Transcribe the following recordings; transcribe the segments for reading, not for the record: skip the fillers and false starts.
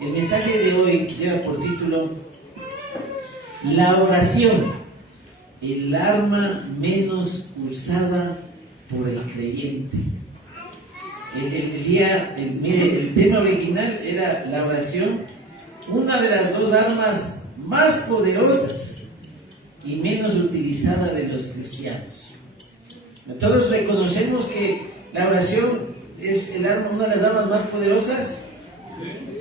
El mensaje de hoy lleva por título La oración, el arma menos usada por el creyente. El tema original era la oración, una de las dos armas más poderosas y menos utilizada de los cristianos. Todos reconocemos que la oración es una de las armas más poderosas.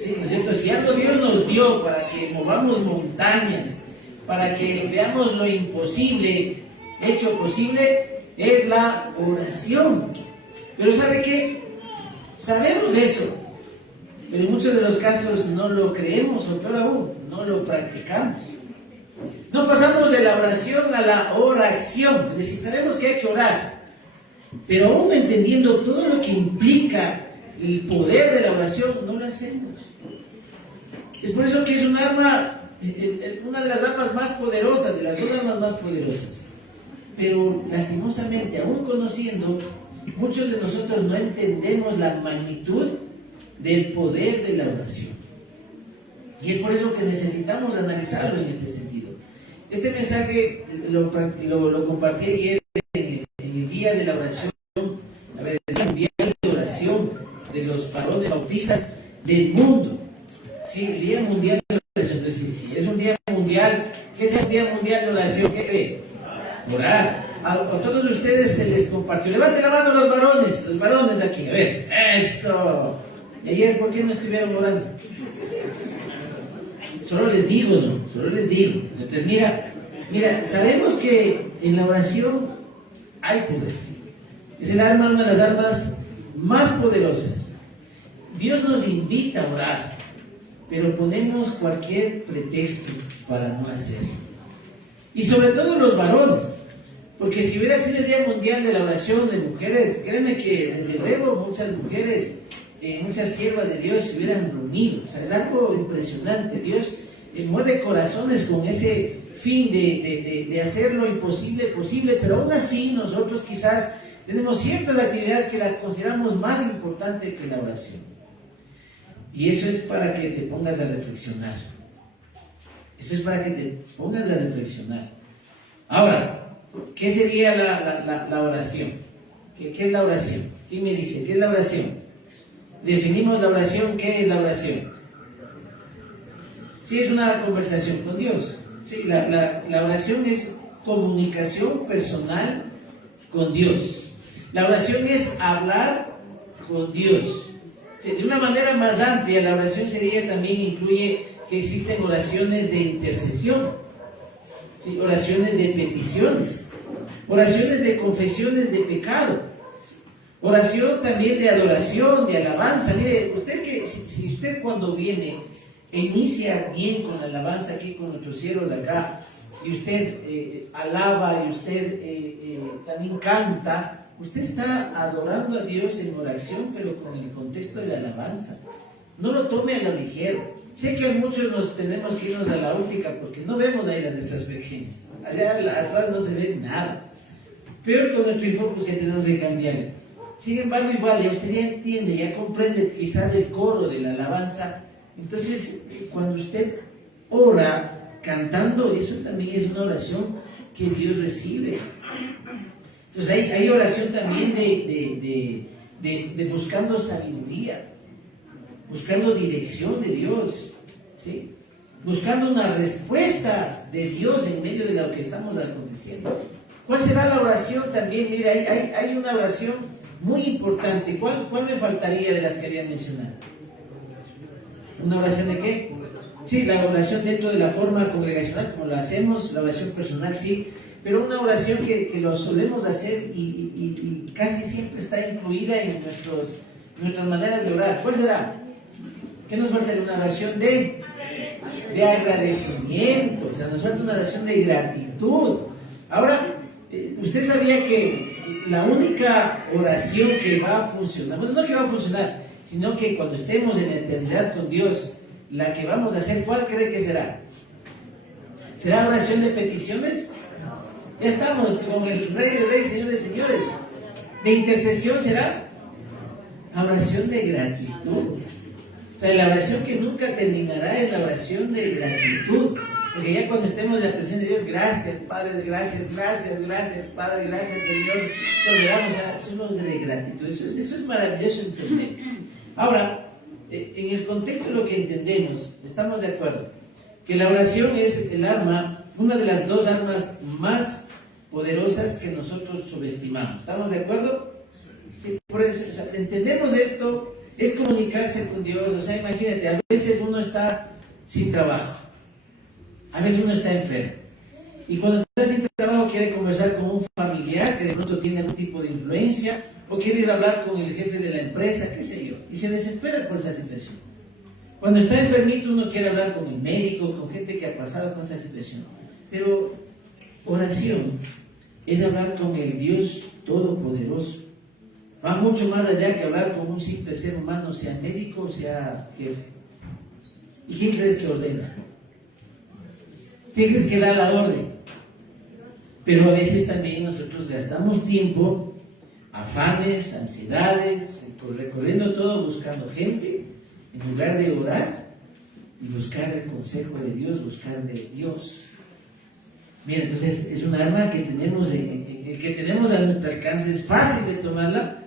Sí, ¿no es cierto? Si algo Dios nos dio para que movamos montañas, para que veamos lo imposible hecho posible, es la oración. Pero ¿sabe qué? Sabemos eso, pero en muchos de los casos no lo creemos, o peor aún, no lo practicamos. No pasamos de la oración a la oración, es decir, sabemos que hay que orar, pero aún entendiendo todo lo que implica el poder de la oración, no lo hacemos. Es por eso que es un arma, una de las armas más poderosas, de las dos armas más poderosas. Pero lastimosamente, aún conociendo, muchos de nosotros no entendemos la magnitud del poder de la oración. Y es por eso que necesitamos analizarlo en este sentido. Este mensaje lo compartí ayer en el Día de la Oración, el Día Mundial de Oración de los varones bautistas del mundo. Sí, el Día Mundial de Oración. Entonces, si es un Día Mundial, ¿qué es el Día Mundial de Oración? ¿Qué cree? Orar. A todos ustedes se les compartió. Levanten la mano los varones aquí. A ver, eso. ¿Y ayer por qué no estuvieron orando? Solo les digo, ¿no? Solo les digo. Entonces, mira, sabemos que en la oración hay poder. Es el arma, una de las armas más poderosas. Dios nos invita a orar, pero ponemos cualquier pretexto para no hacerlo. Y sobre todo los varones, porque si hubiera sido el Día Mundial de la Oración de mujeres, créanme que desde luego muchas mujeres, muchas siervas de Dios se hubieran reunido. O sea, es algo impresionante. Dios mueve corazones con ese fin de hacer lo imposible posible, pero aún así nosotros quizás tenemos ciertas actividades que las consideramos más importantes que la oración. Y eso es para que te pongas a reflexionar. Eso es para que te pongas a reflexionar. Ahora, ¿qué sería la oración? ¿Qué es la oración? ¿Quién me dice? ¿Qué es la oración? Definimos la oración. ¿Qué es la oración? Sí, es una conversación con Dios. Sí, la oración es comunicación personal con Dios. La oración es hablar con Dios. Sí, de una manera más amplia, la oración también incluye que existen oraciones de intercesión, ¿sí? Oraciones de peticiones, oraciones de confesiones de pecado, oración también de adoración, de alabanza. Mire, si usted cuando viene e inicia bien con la alabanza aquí con nuestros siervos de acá, y usted alaba y usted también canta, usted está adorando a Dios en oración, pero con el contexto de la alabanza. No lo tome a lo ligero. Sé que muchos nos tenemos que irnos a la óptica porque no vemos ahí las nuestras pequeñas. Allá atrás no se ve nada. Peor con nuestro infocus que tenemos que cambiar. Sin embargo, igual, ya usted ya entiende, ya comprende quizás el coro de la alabanza. Entonces, cuando usted ora cantando, eso también es una oración que Dios recibe. Entonces hay oración también de buscando sabiduría, buscando dirección de Dios, ¿sí? Buscando una respuesta de Dios en medio de lo que estamos aconteciendo. ¿Cuál será la oración también? Mira, hay una oración muy importante. ¿Cuál me faltaría de las que había mencionado? ¿Una oración de qué? Sí, la oración dentro de la forma congregacional, como la hacemos, la oración personal, sí. Pero una oración que lo solemos hacer y casi siempre está incluida en nuestras maneras de orar. ¿Cuál será? ¿Qué nos falta? Una oración de agradecimiento. O sea, nos falta una oración de gratitud. Ahora, usted sabía que la única oración que va a funcionar, bueno, no que va a funcionar, sino que cuando estemos en la eternidad con Dios, la que vamos a hacer, ¿cuál cree que será? ¿Será oración de peticiones? Ya estamos con el Rey de Reyes, Señor de Señores. ¿De intercesión será? La oración de gratitud. O sea, la oración que nunca terminará es la oración de gratitud. Porque ya cuando estemos en la presencia de Dios, gracias Padre, gracias Padre, gracias Señor, toleramos a solo de gratitud. Eso es maravilloso entender. Ahora, en el contexto de lo que entendemos, estamos de acuerdo que la oración es el arma, una de las dos armas más poderosas que nosotros subestimamos. ¿Estamos de acuerdo? Sí, por eso, o sea, entendemos esto, es comunicarse con Dios. O sea, imagínate, a veces uno está sin trabajo, a veces uno está enfermo, y cuando está sin trabajo quiere conversar con un familiar que de pronto tiene algún tipo de influencia, o quiere ir a hablar con el jefe de la empresa, qué sé yo, y se desespera por esa situación. Cuando está enfermito uno quiere hablar con el médico, con gente que ha pasado con esta situación. Pero oración es hablar con el Dios Todopoderoso. Va mucho más allá que hablar con un simple ser humano, sea médico o sea jefe. ¿Y quién crees que ordena? ¿Quién crees que da la orden? Pero a veces también nosotros gastamos tiempo, afanes, ansiedades, recorriendo todo buscando gente, en lugar de orar y buscar el consejo de Dios, buscar de Dios. Mira, entonces es un arma que tenemos a nuestro alcance, es fácil de tomarla,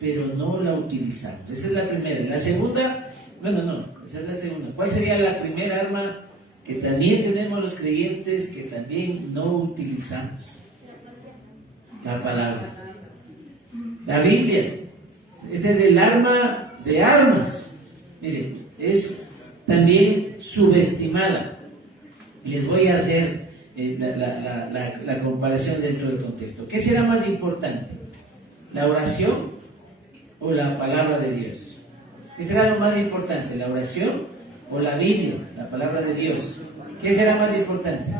pero no la utilizamos. Esa es la primera. La segunda, esa es la segunda. ¿Cuál sería la primera arma que también tenemos los creyentes, que también no utilizamos? La palabra. La Biblia. Este es el arma de armas. Mire, es también subestimada. Les voy a hacer la comparación dentro del contexto. ¿Qué será más importante? ¿La oración o la palabra de Dios? ¿Qué será lo más importante? ¿La oración o la Biblia, la palabra de Dios? ¿Qué será más importante?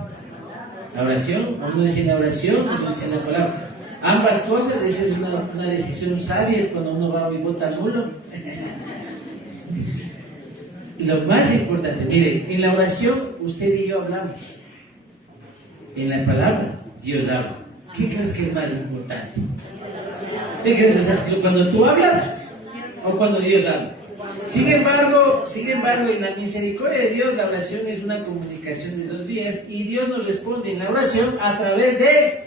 ¿La oración? Uno dice la oración, uno dice la palabra. Ambas cosas, esa es una decisión sabia, es cuando uno va y vota nulo. Lo más importante, miren, en la oración usted y yo hablamos. En la palabra, Dios habla. ¿Qué crees que es más importante? ¿Qué crees? ¿Cuando tú hablas o cuando Dios habla? Sin embargo, en la misericordia de Dios, la oración es una comunicación de dos vías y Dios nos responde en la oración a través de...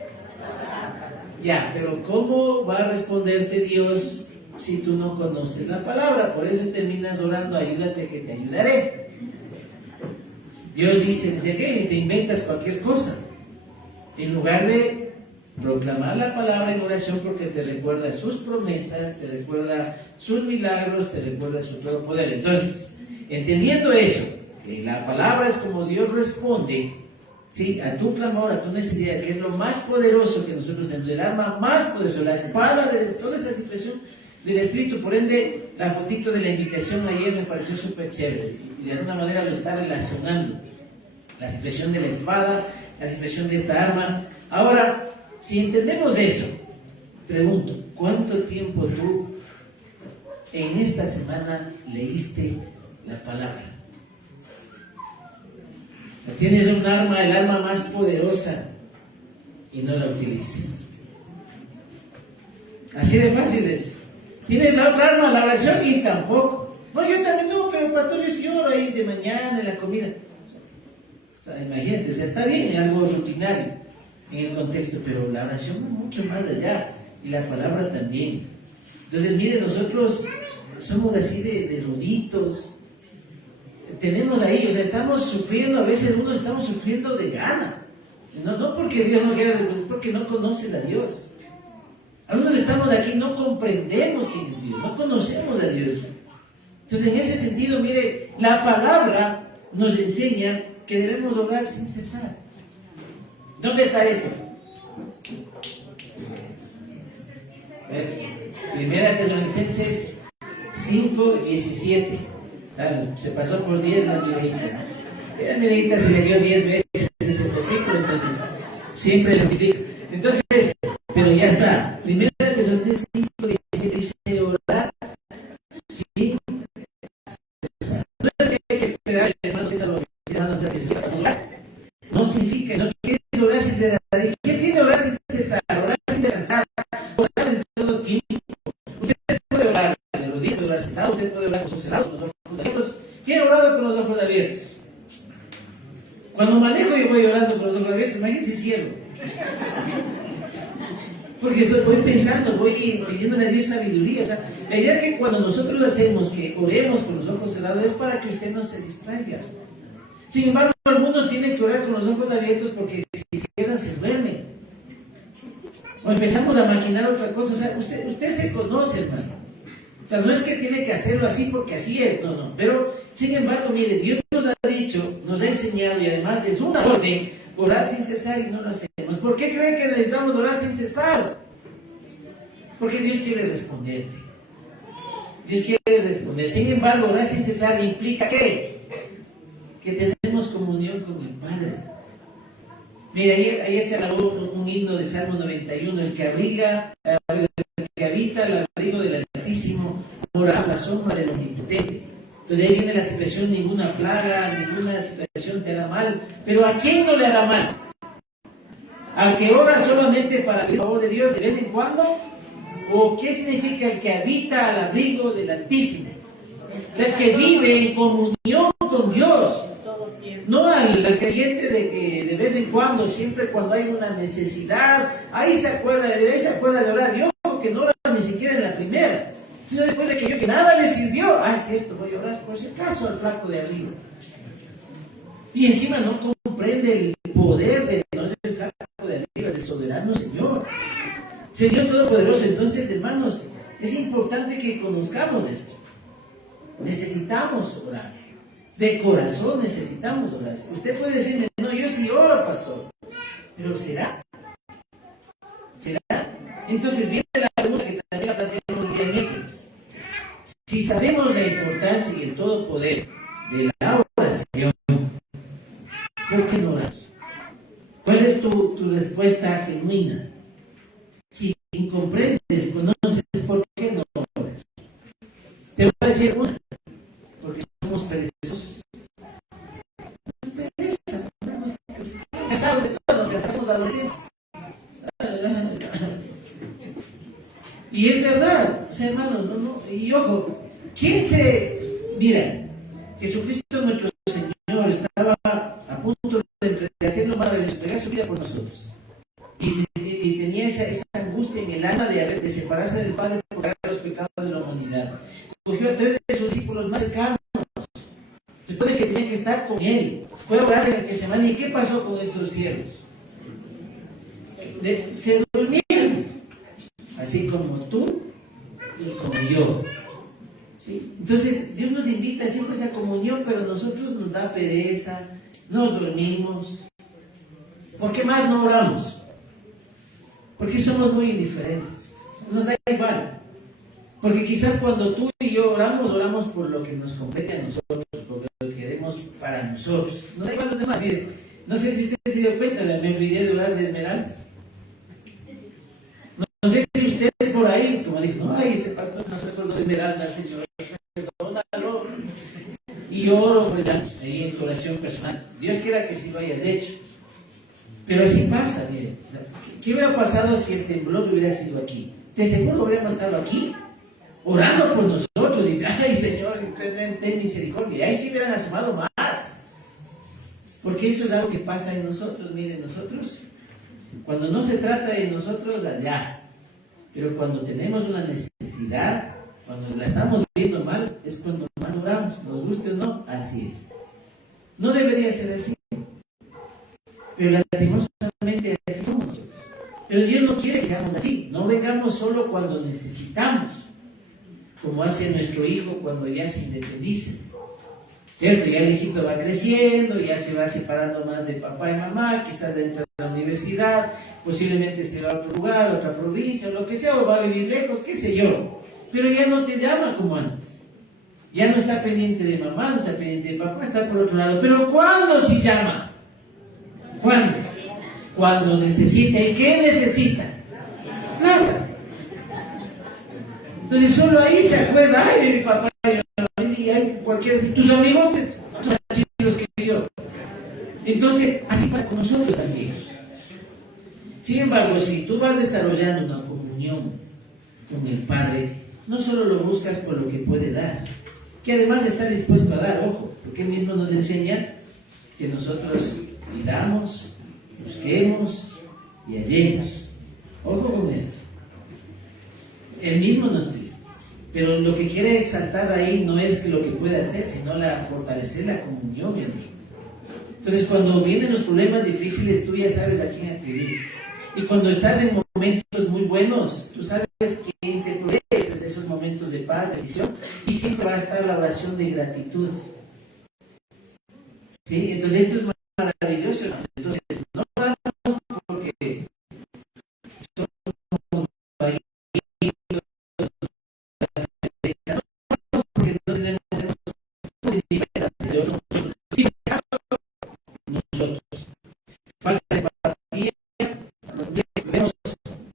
Ya, pero ¿cómo va a responderte Dios si tú no conoces la palabra? Por eso terminas orando, ayúdate que te ayudaré. Dios dice, ¿qué? Te inventas cualquier cosa. En lugar de proclamar la palabra en oración porque te recuerda sus promesas, te recuerda sus milagros, te recuerda su todo poder. Entonces, entendiendo eso, que la palabra es como Dios responde, ¿sí?, a tu clamor, a tu necesidad, que es lo más poderoso que nosotros tenemos, el arma más poderosa, la espada de toda esa situación del Espíritu. Por ende, la fotito de la invitación ayer me pareció súper chévere y de alguna manera lo está relacionando. La situación de la espada, la situación de esta arma. Ahora, si entendemos eso, pregunto, ¿cuánto tiempo tú en esta semana leíste la palabra? Tienes un arma, el arma más poderosa, y no la utilices. Así de fácil es. Tienes la otra arma, la oración, y tampoco. No, yo también no, pero pastor, yo sí oro ahí de mañana en la comida. O sea, imagínate, o sea, está bien, es algo rutinario en el contexto, pero la oración va mucho más allá, y la palabra también. Entonces, mire, nosotros somos así de eruditos. Tenemos ahí, o sea, estamos sufriendo, a veces estamos sufriendo de gana. No porque Dios no quiera, es porque no conoces a Dios. Algunos estamos aquí, no comprendemos quién es Dios, no conocemos a Dios. Entonces, en ese sentido, mire, la palabra nos enseña que debemos orar sin cesar. ¿Dónde está eso? Primera Tesalonicenses 5:17. Claro, se pasó por 10 la mireita. La mireita se le dio 10 veces ese versículo, entonces siempre lo critico. Entonces, pero ya está. Primera Tesalonicenses 5:17 dice orar sin cesar. No es que hay que esperar, hermanos, que se orar. No significa eso. ¿Qué es orar sin cesar? ¿Qué tiene orar sin cesar? Orar sin descansar. Orar en todo tiempo. Usted puede orar de rodillas, puede orar sentado, usted puede orar con sus cerrados, con los ojos abiertos, ojos abiertos. Cuando manejo yo voy orando con los ojos abiertos, imagínense si cierro. Porque voy pensando, voy pidiéndole a Dios sabiduría. O sea, la idea es que cuando nosotros hacemos que oremos con los ojos cerrados es para que usted no se distraiga. Sin embargo, algunos tienen que orar con los ojos abiertos porque si cierran se duermen. O empezamos a maquinar otra cosa. O sea, usted se conoce, hermano. O sea, no es que tiene que hacerlo así porque así es, no. Pero, sin embargo, mire, Dios nos ha dicho, nos ha enseñado y además es una orden, orar sin cesar y no lo hacemos. ¿Por qué creen que necesitamos orar sin cesar? Porque Dios quiere responderte. Dios quiere responder. Sin embargo, orar sin cesar implica ¿qué? Que tenemos comunión con el Padre. Mira, ayer se alabó un himno de Salmo 91, el que habita al abrigo del Altísimo, mora a la sombra del Omnipotente. Entonces ahí viene la expresión: ninguna plaga, ninguna situación te hará mal. Pero ¿a quién no le hará mal? ¿Al que ora solamente para el favor de Dios de vez en cuando? ¿O qué significa el que habita al abrigo del Altísimo? O sea, el que vive en comunión con Dios. No al creyente de que de vez en cuando, siempre cuando hay una necesidad, ahí se acuerda de orar. Yo que no ora ni siquiera en la primera, sino después de que nada le sirvió. Es cierto, voy a orar por si acaso al flaco de arriba. Y encima no comprende el poder de no ser el flaco de arriba, es el soberano Señor. Señor Todopoderoso. Entonces, hermanos, es importante que conozcamos esto. Necesitamos orar. De corazón necesitamos orar. Usted puede decirme, no, yo sí oro, pastor. Pero ¿será? ¿Será? Entonces viene la pregunta que también la planteamos el día miércoles. Si sabemos la importancia y el todo poder de la oración, ¿por qué no oramos? ¿Cuál es tu respuesta genuina? Si comprendes, conoces, ¿por qué no oras? Te voy a decir una. Porque somos perezosos. Nos pereza, nos casados de todo, nos casamos adolescentes. Y es verdad, o sea, hermanos, no, y ojo, mira, Jesucristo nuestro Señor estaba a punto de hacer lo maravilloso, entregar su vida por nosotros. Y tenía esa angustia en el alma de separarse del Padre por pagar los pecados de la humanidad. Cogió a 3 de sus discípulos más cercanos, después de que tenían que estar con él. Fue a orar en el Getsemaní. ¿Y qué pasó con estos siervos? Se durmieron, así como tú y como yo. ¿Sí? Entonces, Dios nos invita siempre a esa comunión, pero a nosotros nos da pereza, nos dormimos. ¿Por qué más no oramos? Porque somos muy indiferentes. Nos da igual. Porque quizás cuando tú y yo oramos por lo que nos compete a nosotros, por lo que queremos para nosotros. No da igual a los demás. Mire, no sé si usted se dio cuenta, me olvidé de orar de Esmeraldas. No sé si usted por ahí, como dijo, no, ay, este pastor no se acordó de Esmeraldas, Señor, perdónalo. Y yo oro por Esmeraldas, ahí en tu oración personal. Dios quiera que sí lo hayas hecho. Pero así pasa, mire. O sea, ¿qué hubiera pasado si el temblor hubiera sido aquí? De seguro hubiéramos estado aquí, orando por nosotros, y ay, Señor, ten misericordia. Y ahí sí hubieran asomado más. Porque eso es algo que pasa en nosotros. Miren, nosotros, cuando no se trata de nosotros, allá. Pero cuando tenemos una necesidad, cuando la estamos viendo mal, es cuando más oramos, nos guste o no, así es. No debería ser así. Pero lastimosamente así somos nosotros. Pero Dios no quiere que seamos así. No vengamos solo cuando necesitamos, como hace nuestro hijo cuando ya se independiza. ¿Cierto? Ya el hijito va creciendo, ya se va separando más de papá y mamá, quizás dentro de la universidad, posiblemente se va a otro lugar, a otra provincia, o lo que sea, o va a vivir lejos, qué sé yo. Pero ya no te llama como antes. Ya no está pendiente de mamá, no está pendiente de papá, está por otro lado. Pero ¿cuándo sí llama? ¿Cuándo? Cuando necesita. ¿Y qué necesita? Nada. Entonces solo ahí se acuerda, ay, de mi papá y hay cualquiera, tus amigotes son así los que yo. Entonces, así pasa con nosotros también. Sin embargo, si tú vas desarrollando una comunión con el Padre, no solo lo buscas por lo que puede dar, que además está dispuesto a dar, ojo, porque porque Él mismo nos enseña que nosotros pidamos, busquemos y hallemos. Ojo con esto. Él mismo nos pide. Pero lo que quiere exaltar ahí no es lo que puede hacer, sino fortalecer la comunión, mi hermano. Entonces, cuando vienen los problemas difíciles, tú ya sabes a quién acudir. Y cuando estás en momentos muy buenos, tú sabes quién te provee esos momentos de paz, de bendición, y siempre va a estar la oración de gratitud. ¿Sí? Entonces, esto es maravilloso. Entonces, no oramos porque somos vaguitos, porque no tenemos indiferencia de otros. Nosotros. Falta de empatía, vemos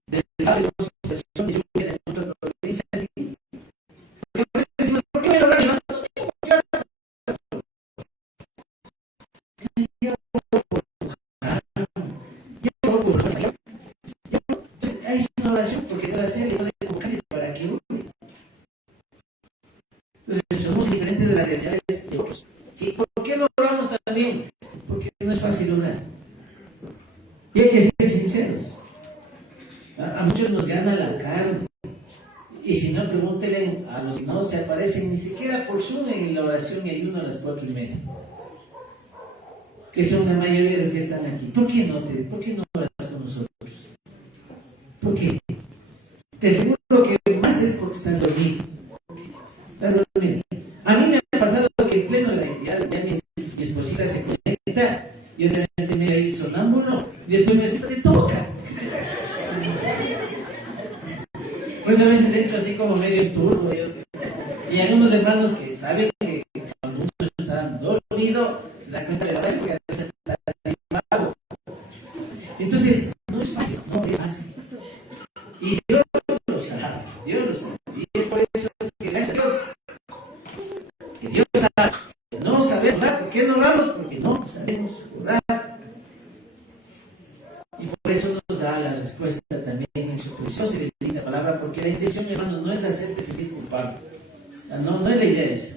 desde varias situaciones, lluvias en otras provincias. ¿Por qué voy a orar? Entonces, hay una oración porque debe hacer y no debe convocarle para que ore. Entonces, somos diferentes de las realidades de otros. ¿Sí? ¿Por qué no oramos también? Porque no es fácil orar. Y hay que ser sinceros. A muchos nos gana la carne. Y si no, pregúntenle a los que no se aparecen ni siquiera por Zoom en la oración y ayuno a las 4:30. Que son la mayoría de los que están aquí. ¿Por qué no oras con nosotros? ¿Por qué? Te aseguro que más es porque estás dormido. Estás dormido. A mí me ha pasado que en pleno ya mi esposita se conecta, yo de repente me voy sonámbulo y después me siento de toca. Pues a veces entro así como medio en turbo. Y hay algunos hermanos que saben que cuando uno está dormido, se da cuenta de la vez porque a veces está animado. Entonces, no es fácil, no es fácil. Y Dios lo sabe, Dios lo sabe. Y es por eso que gracias a Dios, que Dios sabe. No sabemos orar. ¿Por qué no oramos? Porque no sabemos orar. Y por eso nos da la respuesta también en su preciosa y bendita palabra, porque la intención, hermano, no es hacerte sentir culpable. No es la idea esa.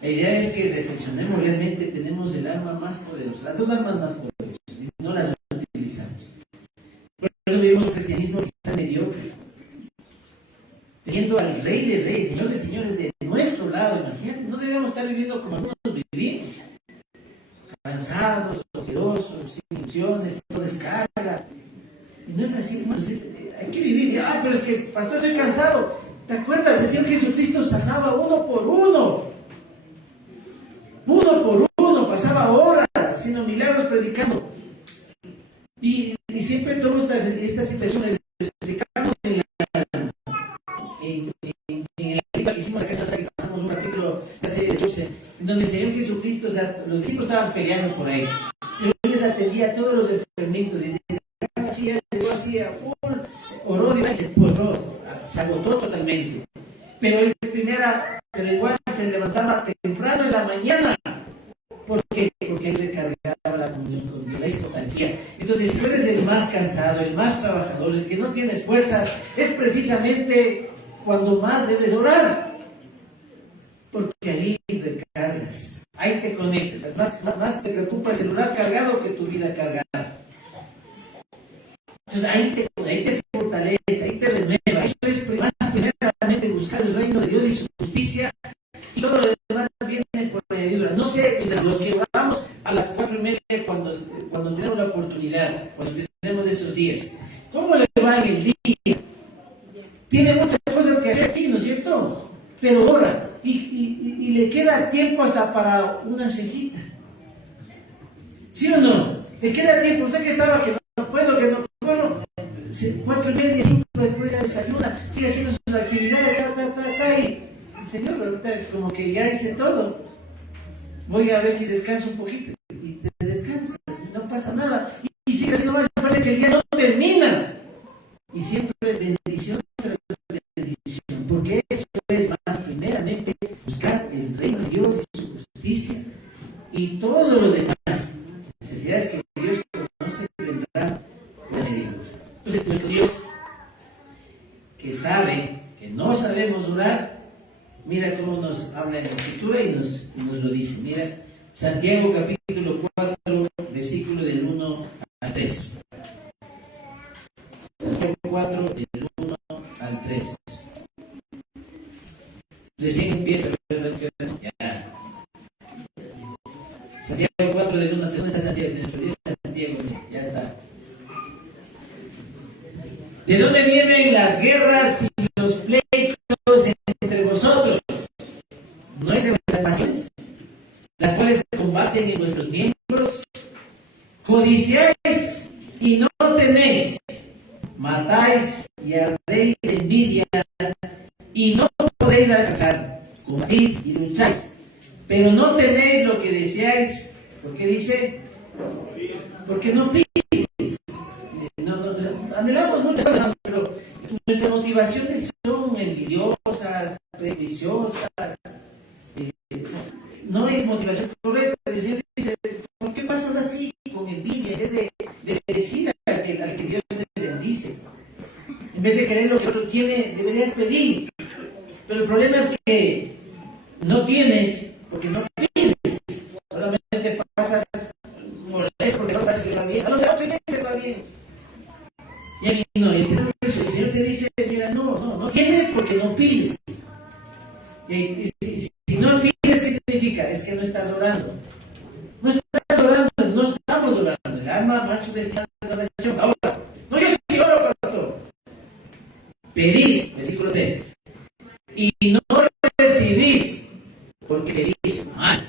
La idea es que reflexionemos realmente, tenemos el arma más poderosa, las dos armas más poderosas, y no las utilizamos. Por eso vivimos un cristianismo que está mediocre. Teniendo al Rey de Reyes, Señor de Señores de nuestro lado, imagínate, no debemos estar viviendo como algunos vivimos. Cansados, ojerosos, sin ilusiones, todo descarga. Y no es así, hermanos, hay que vivir. Pero es que, pastor, estoy cansado. ¿Te acuerdas? Decía que Jesucristo sanaba uno por uno. Uno por uno, pasaba horas haciendo milagros, predicando. Y siempre todas estas situaciones explicamos en la que hicimos la casa, que pasamos un capítulo hace 12, en donde el Señor Jesucristo, o sea, los discípulos estaban peleando por ahí. Él les atendía a todos los enfermitos, y hacía full, oró y se postró, se agotó totalmente. Pero pero igual se levantaba temprano en la mañana. ¿Por qué? Porque él recargaba la comunión con Dios, la fortalecía. Entonces, si tú eres el más cansado, el más trabajador, el que no tienes fuerzas, es precisamente cuando más debes orar. Porque ahí recargas, ahí te conectas. Más te preocupa el celular cargado que tu vida cargada. Entonces ahí te fortalece, ahí te renueva. Eso es primeramente buscar el reino de Dios y su justicia, y todo lo demás viene por añadidura. No sé, los que oramos a las 4:30 cuando tenemos la oportunidad, cuando tenemos esos días, ¿cómo le va en el día? Tiene muchas cosas que hacer, sí, ¿no es cierto? Pero ora, y le queda tiempo hasta para una cejita. ¿Sí o no? Le queda tiempo. Usted que estaba que no puedo, que no puedo, 4:30, 5 después ya desayuna, sigue haciendo sus actividades, y Señor, ahorita como que ya hice todo, voy a ver si descanso un poquito, y te descansas, no pasa nada, y sigues haciendo más, parece que el día no termina, y siempre bendición tras bendición, porque eso es más primeramente buscar el reino de Dios y su justicia, y todo lo demás, necesidades que Dios conoce, vendrán de añadidura. Entonces, nuestro Dios, que sabe que no sabemos orar, mira cómo nos habla en la Escritura y nos nos lo dice. Mira, Santiago capítulo 4, versículo del 1 al 3. Santiago 4, del 1 al 3. Recién empieza a ver ya. Santiago 4, del 1 al 3. ¿Dónde está Santiago? Se me perdió Santiago, ya está. ¿De dónde vienen las guerras y los pleitos entre vosotros? ¿No es de vuestras pasiones, las cuales combaten en vuestros miembros? Codiciáis y no tenéis, matáis y ardéis de envidia y no podéis alcanzar, combatís y lucháis, pero no tenéis lo que deseáis. ¿Por qué dice? Porque no pides. Anhelamos muchas cosas, pero nuestras motivaciones son envidiosas, prejuiciosas. No es motivación correcta. El Señor dice, ¿por qué pasas así con envidia? En vez de decir al que Dios te bendice, en vez de querer lo que otro tiene, deberías pedir. Pero el problema es que no tienes porque no pides. Solamente pasas molesto porque no pasa que va bien. A los otros se va bien. Y a mí no, el Señor te dice, mira, no tienes porque no pides. Y si no pides, ¿qué significa? Es que no estás orando. No estás orando, no estamos orando. El alma más subestimada de la oración. Ahora, no, yo sí oro, pastor. Pedís, versículo 3. Y no recibís, porque pedís mal,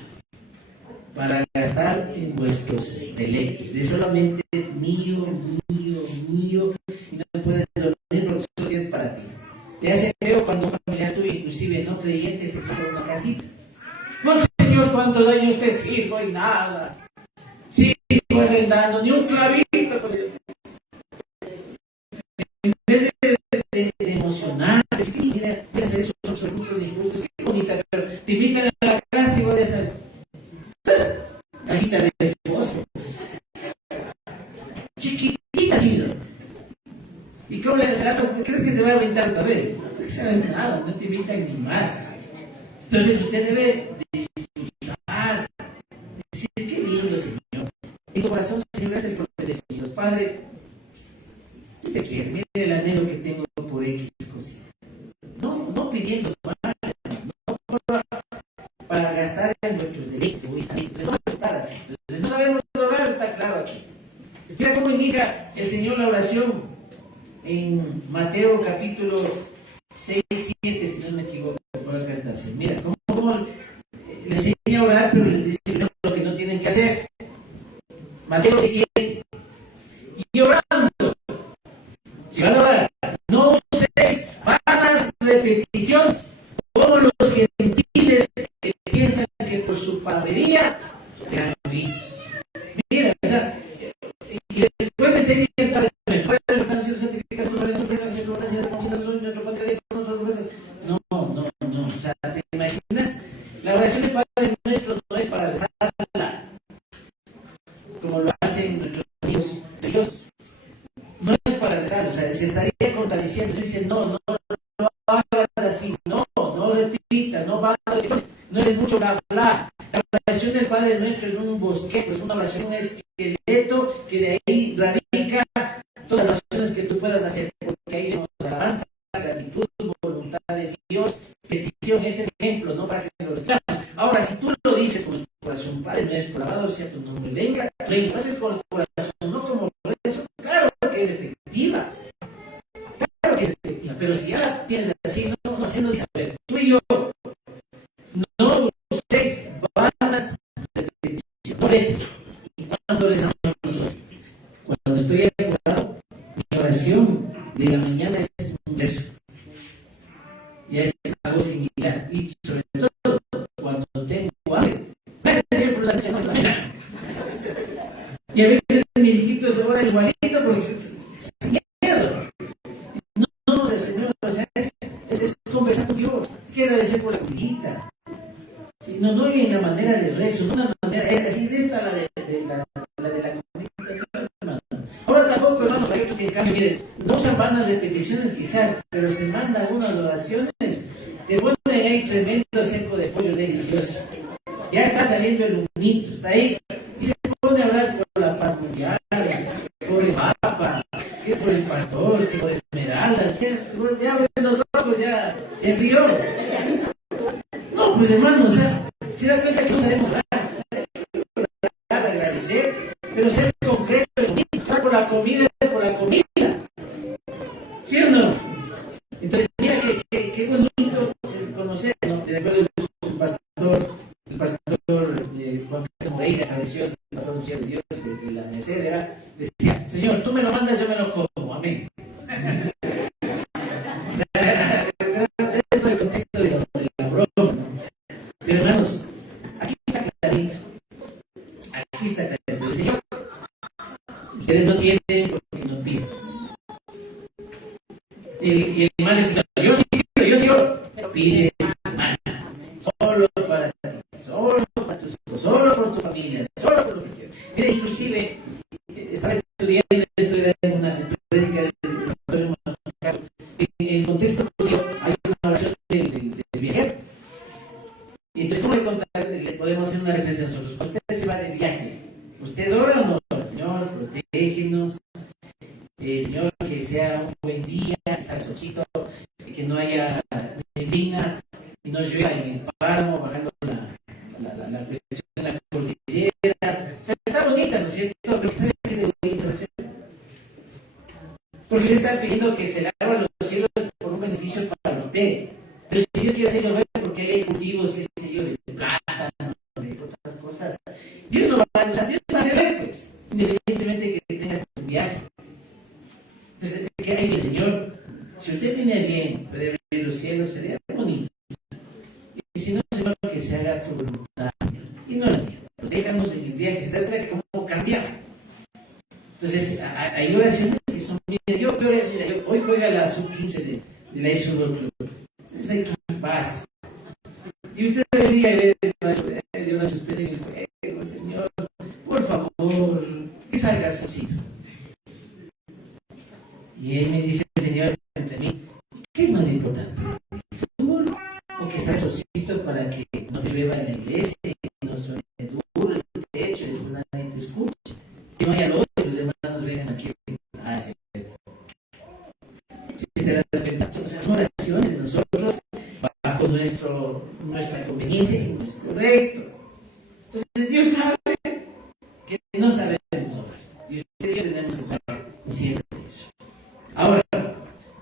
para gastar en vuestros deleites. Es solamente mío, y no puedes dormir porque eso es para ti. Te hace feo cuando un familiar tuyo, inclusive no creyente, se compra una casita. No, Señor, cuántos años te sirvo y nada. Sigo arrendando, ni un clavito. En vez de emocionarte, mira, voy a hacer esos absolutos disgustos, qué bonita, pero te invitan a la casa y voy a hacer cajita de fósforos. Chiquitita, ¿sí? ¿Y cómo le tratas? ¿Crees que te va a invitar otra vez? No sabes nada, no te invitan ni más. Entonces usted debe disfrutar, decir, qué lindo, Señor. En tu corazón, Señor, gracias por bendecirnos. Padre, yo te quiero, mira el anhelo que tengo por X cosita. No pidiendo mal, no para gastar en nuestros deleites, egoístamente. No va a estar así. Entonces, no sabemos orar, está claro aquí. Mira cómo inicia el Señor la oración en Mateo capítulo 6, 7, si no me equivoco, por acá está así. Mira, cómo les enseña a orar, pero les dice lo que no tienen que hacer. Mateo 6, 7. Y orando, si van a orar, no uséis vanas repeticiones, como los gentiles que piensan que por su palabrería serán oídos. Mira, o sea, y después de seguir el Padre nuestro, están siendo santificados por el nombre de nuestro Señor, nuestro Padre de nosotros veces. No, o sea, ¿te imaginas? La oración del Padre nuestro no es para rezarla, como lo hacen nuestros hijos de Dios. No es para rezarla, o sea, se estaría contradiciendo. Dice, no hagas así, no repita, no va a no es mucho hablar. La oración del Padre nuestro es un bosqueto, es una oración, un esqueleto que de ahí radica todas las oraciones que tú puedas hacer, porque ahí vemos alabanza, gratitud, voluntad de Dios, petición, es el ejemplo, ¿no? Para que lo reclames. Ahora, si tú lo dices con el corazón, Padre nuestro, alabado sea tu nombre, venga, lo haces con el corazón, no como eso, claro que es efectiva. Claro que es efectiva, pero si ya la tienes así, no haciendo saber, tú y yo, no uséis vanas repeticiones, no reces. ¿Y cuándo rezamos nosotros? Cuando estoy acordado, mi oración de la mañana es un beso. Y es algo similar. Y sobre todo, cuando tengo hambre, gracias Señor por la mañana. Y a veces mis hijitos se oran igualito porque sin miedo. No, Señor, o sea, es conversar con Dios. Hay que agradecer por la comidita. Sí, no en la manera de rezo, no una manera, es decir, esta la de la comida, hermano. Ahora tampoco, hermano, hay otros que en cambio, miren, no usan vanas repeticiones quizás, pero se mandan unas oraciones, te ponen ahí tremendo seco de pollo delicioso. está ahí y se pone a hablar por la paz mundial, por el Papa, que por el pastor, que por Esmeralda, que ya abren los ojos, ya se enfrió. No, pues hermano, o sea, se da cuenta que no sabemos orar, agradecer, pero ser concreto, por la comida es por la comida. ¿Sí o no? Entonces, mira qué bonito conocer, ¿no? Recuerdo el pastor Juan Carlos Moreira, falleció, el pastor Lucía de Dios de la Merced, decía, Señor, tú me lo mandas, yo me lo como, amén. O sea, dentro del contexto de la broma, ¿no? Pero hermanos, aquí está clarito. Aquí está clarito. El Señor, ustedes no tienen porque no piden. Y el más espiritual, yo sí oro, pero pides, hermana, solo para ti, solo para tus hijos, solo por tu familia, solo por lo que quieras. Mira, inclusive, estaba estudiando esto, era una prédica del pastor Carlos. En el contexto judío hay una oración del viajero. Y entonces, ¿cómo le podemos hacer una referencia a nosotros? Cuando usted se va de viaje, ¿usted ora o no ora? Señor, protégenos. Señor, que sea un buen día, que sea solcito, que no haya neblina y no llueva en el páramo, bajando la presión en la cordillera. O sea, está bonita, ¿no es cierto? Pero ¿sabe qué es egoísta la ciudad? Porque usted está pidiendo que se le abran los cielos por un beneficio para usted. Pero si Dios quiere hacerlo, porque hay cultivos, qué sé yo, de plátano, de otras cosas, Dios no va a hacer, pues, independientemente que tengas un viaje. Entonces, ¿qué hay el Señor? Si usted tiene bien, puede abrir los cielos, sería bonito. Y si no, Señor, que se haga tu voluntad y no la mía. Déjanos en el viaje, se da cuenta que cómo cambiar. Entonces, hay oraciones que son bien. Yo hoy juega la sub-15 de la ISU Club. Entonces hay que paz. Y usted debería ver yo la suspenden el juego, Señor. Por favor, que salga solcito. Y él me dice, Señor, entre mí, ¿qué es más importante? ¿El fútbol o que salga solcito para que no te llueva en la iglesia, que no suene duro el techo, después nadie te escuche? Que no haya lodo y los hermanos vengan aquí a hacer esto. Si te das cuenta, son oraciones de nosotros bajo nuestra conveniencia y no es correcto. Entonces Dios sabe que no sabemos orar. Y usted y yo tenemos que estar conscientes de eso. Ahora,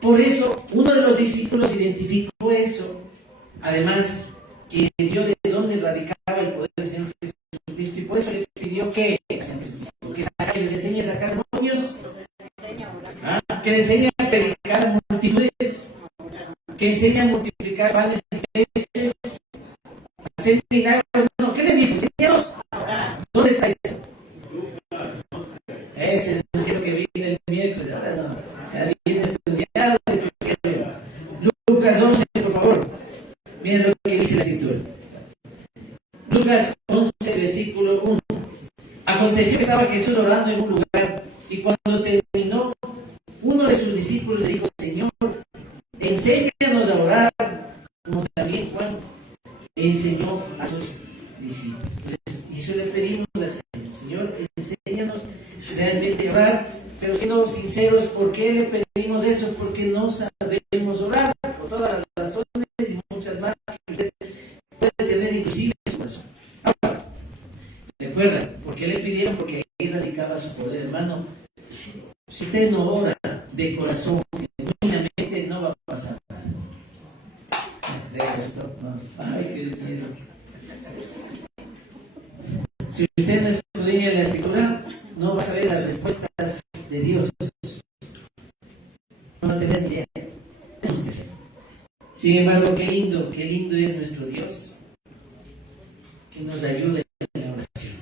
por eso, uno de los discípulos identificó eso, además, que vio de dónde radicaba el poder del Señor Jesucristo, y por eso le pidió que les enseñe a sacar demonios, que les enseñe a predicar multitudes, que enseñe a multiplicar panes y peces, a hacer milagros. No, ¿qué le dijo? Enseñados. ¿Dónde está eso? Ese es el cielo que vino el miércoles, ahora no. Ya viene estudiado. Lucas 11, por favor. Miren lo que dice la escritura. Lucas 11, versículo 1. Aconteció que estaba Jesús orando en un lugar, y cuando terminó, uno de sus discípulos le dijo, Señor, enséñanos a orar, como también Juan enseñó a sus discípulos. Entonces, eso le pedimos al Señor. Señor, enséñanos realmente a orar, pero siendo sinceros, ¿por qué le pedimos eso? Porque no sabemos orar, por todas las razones y muchas más que usted puede tener inclusive en su corazón. Ahora, recuerda, ¿por qué le pidieron? Porque ahí radicaba su poder, hermano. Si usted no ora de corazón, genuinamente, no va a pasar nada. Ay, qué miedo. Si usted no estudia la escritura, no va a saber las respuestas de Dios. No va a tener ni idea. Tenemos que hacer. Sin embargo, qué lindo es nuestro Dios, que nos ayuda en la oración.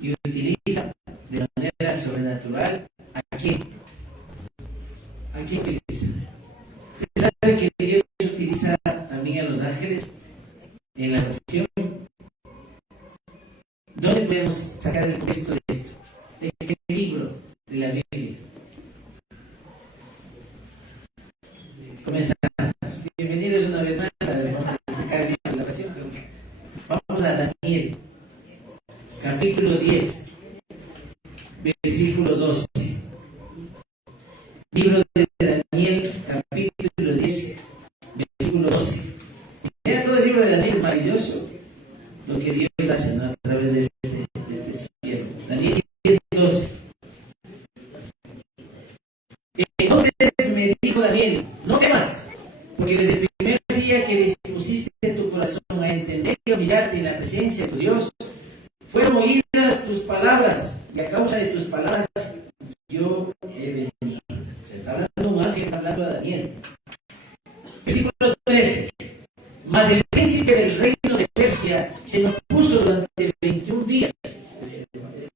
Y utiliza de manera sobrenatural a quién. ¿A quién utiliza? Usted sabe que Dios utiliza también a los ángeles en la oración. ¿Dónde podemos sacar el contexto de esto? ¿De qué libro de la Biblia? Comenzamos. Bienvenidos una vez más. Vamos a explicar bien la oración. Vamos a Daniel. capítulo 10, versículo 12. Libro de Daniel, capítulo 10, versículo 12. Ya todo el libro de Daniel es maravilloso, lo que Dios hace, ¿no? A través de este siervo. Daniel 10, 12. Entonces me dijo Daniel, no temas, porque desde el primer día que dispusiste tu corazón a entender y humillarte en la presencia de tu Dios, fueron oídas tus palabras, y a causa de tus palabras yo he venido. Se está hablando un ángel, está hablando a Daniel. Versículo 13. Mas el príncipe del reino de Persia se me opuso durante 21 días.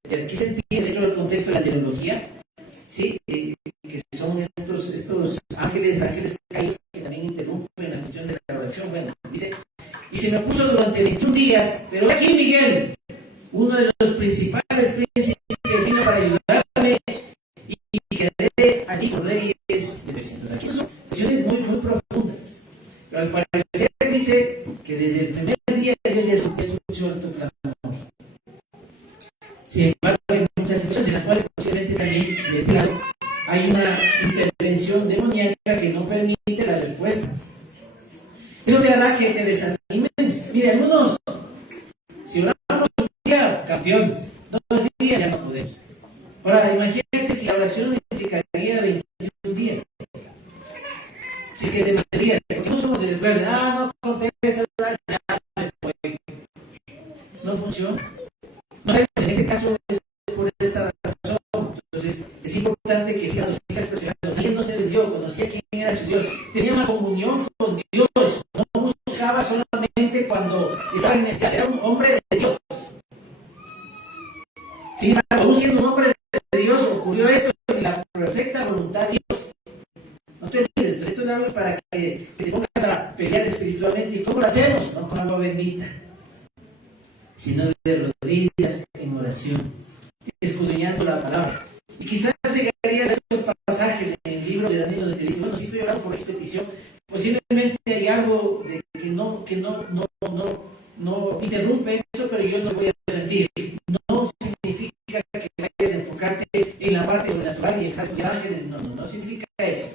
Aquí se entiende dentro del contexto de la teología, ¿sí? Que son estos ángeles caídos que también interrumpen la cuestión de la oración. Bueno, dice, y se me opuso durante 21 días, pero aquí Miguel, uno de los principales príncipes, vino para ayudarme y quedé allí con reyes de vecinos. Aquí son cuestiones muy profundas, pero al parecer dice que desde el primer día Dios ya escuchó el clamor. Sin embargo, hay muchas situaciones en las cuales posiblemente también de este lado hay una intervención demoníaca que no permite la respuesta. Eso te hará que te desanimes. Mira, algunos, si oramos un día, campeones, 2 días ya no podemos. Ahora, imagínate si la oración implicaría 21 días. Si es que te matarías, porque no somos de después, no contestas, ya me voy. No funciona. No sabemos, en este caso es por esta razón. Entonces, es importante que sigan los sigas perseverando. Nadie no se vendió, conocía quién era su Dios. Tenía una comunión con Dios. No buscaba solamente cuando estaba en esta. Era un hombre de Dios. Sin embargo, aún siendo un hombre de Dios, ocurrió esto en la perfecta voluntad de Dios. No te olvides, pero esto es algo para que te pongas a pelear espiritualmente. ¿Y cómo lo hacemos? No con agua bendita, sino de rodillas en oración, escudriñando la palabra. Y quizás llegarías a estos pasajes en el libro de Daniel donde te dice, bueno, si estoy orando por esta petición, posiblemente hay algo de que no interrumpe eso, pero yo no voy a rendir. No significa que vayas a enfocarte en la parte sobrenatural y en los ángeles, no significa eso.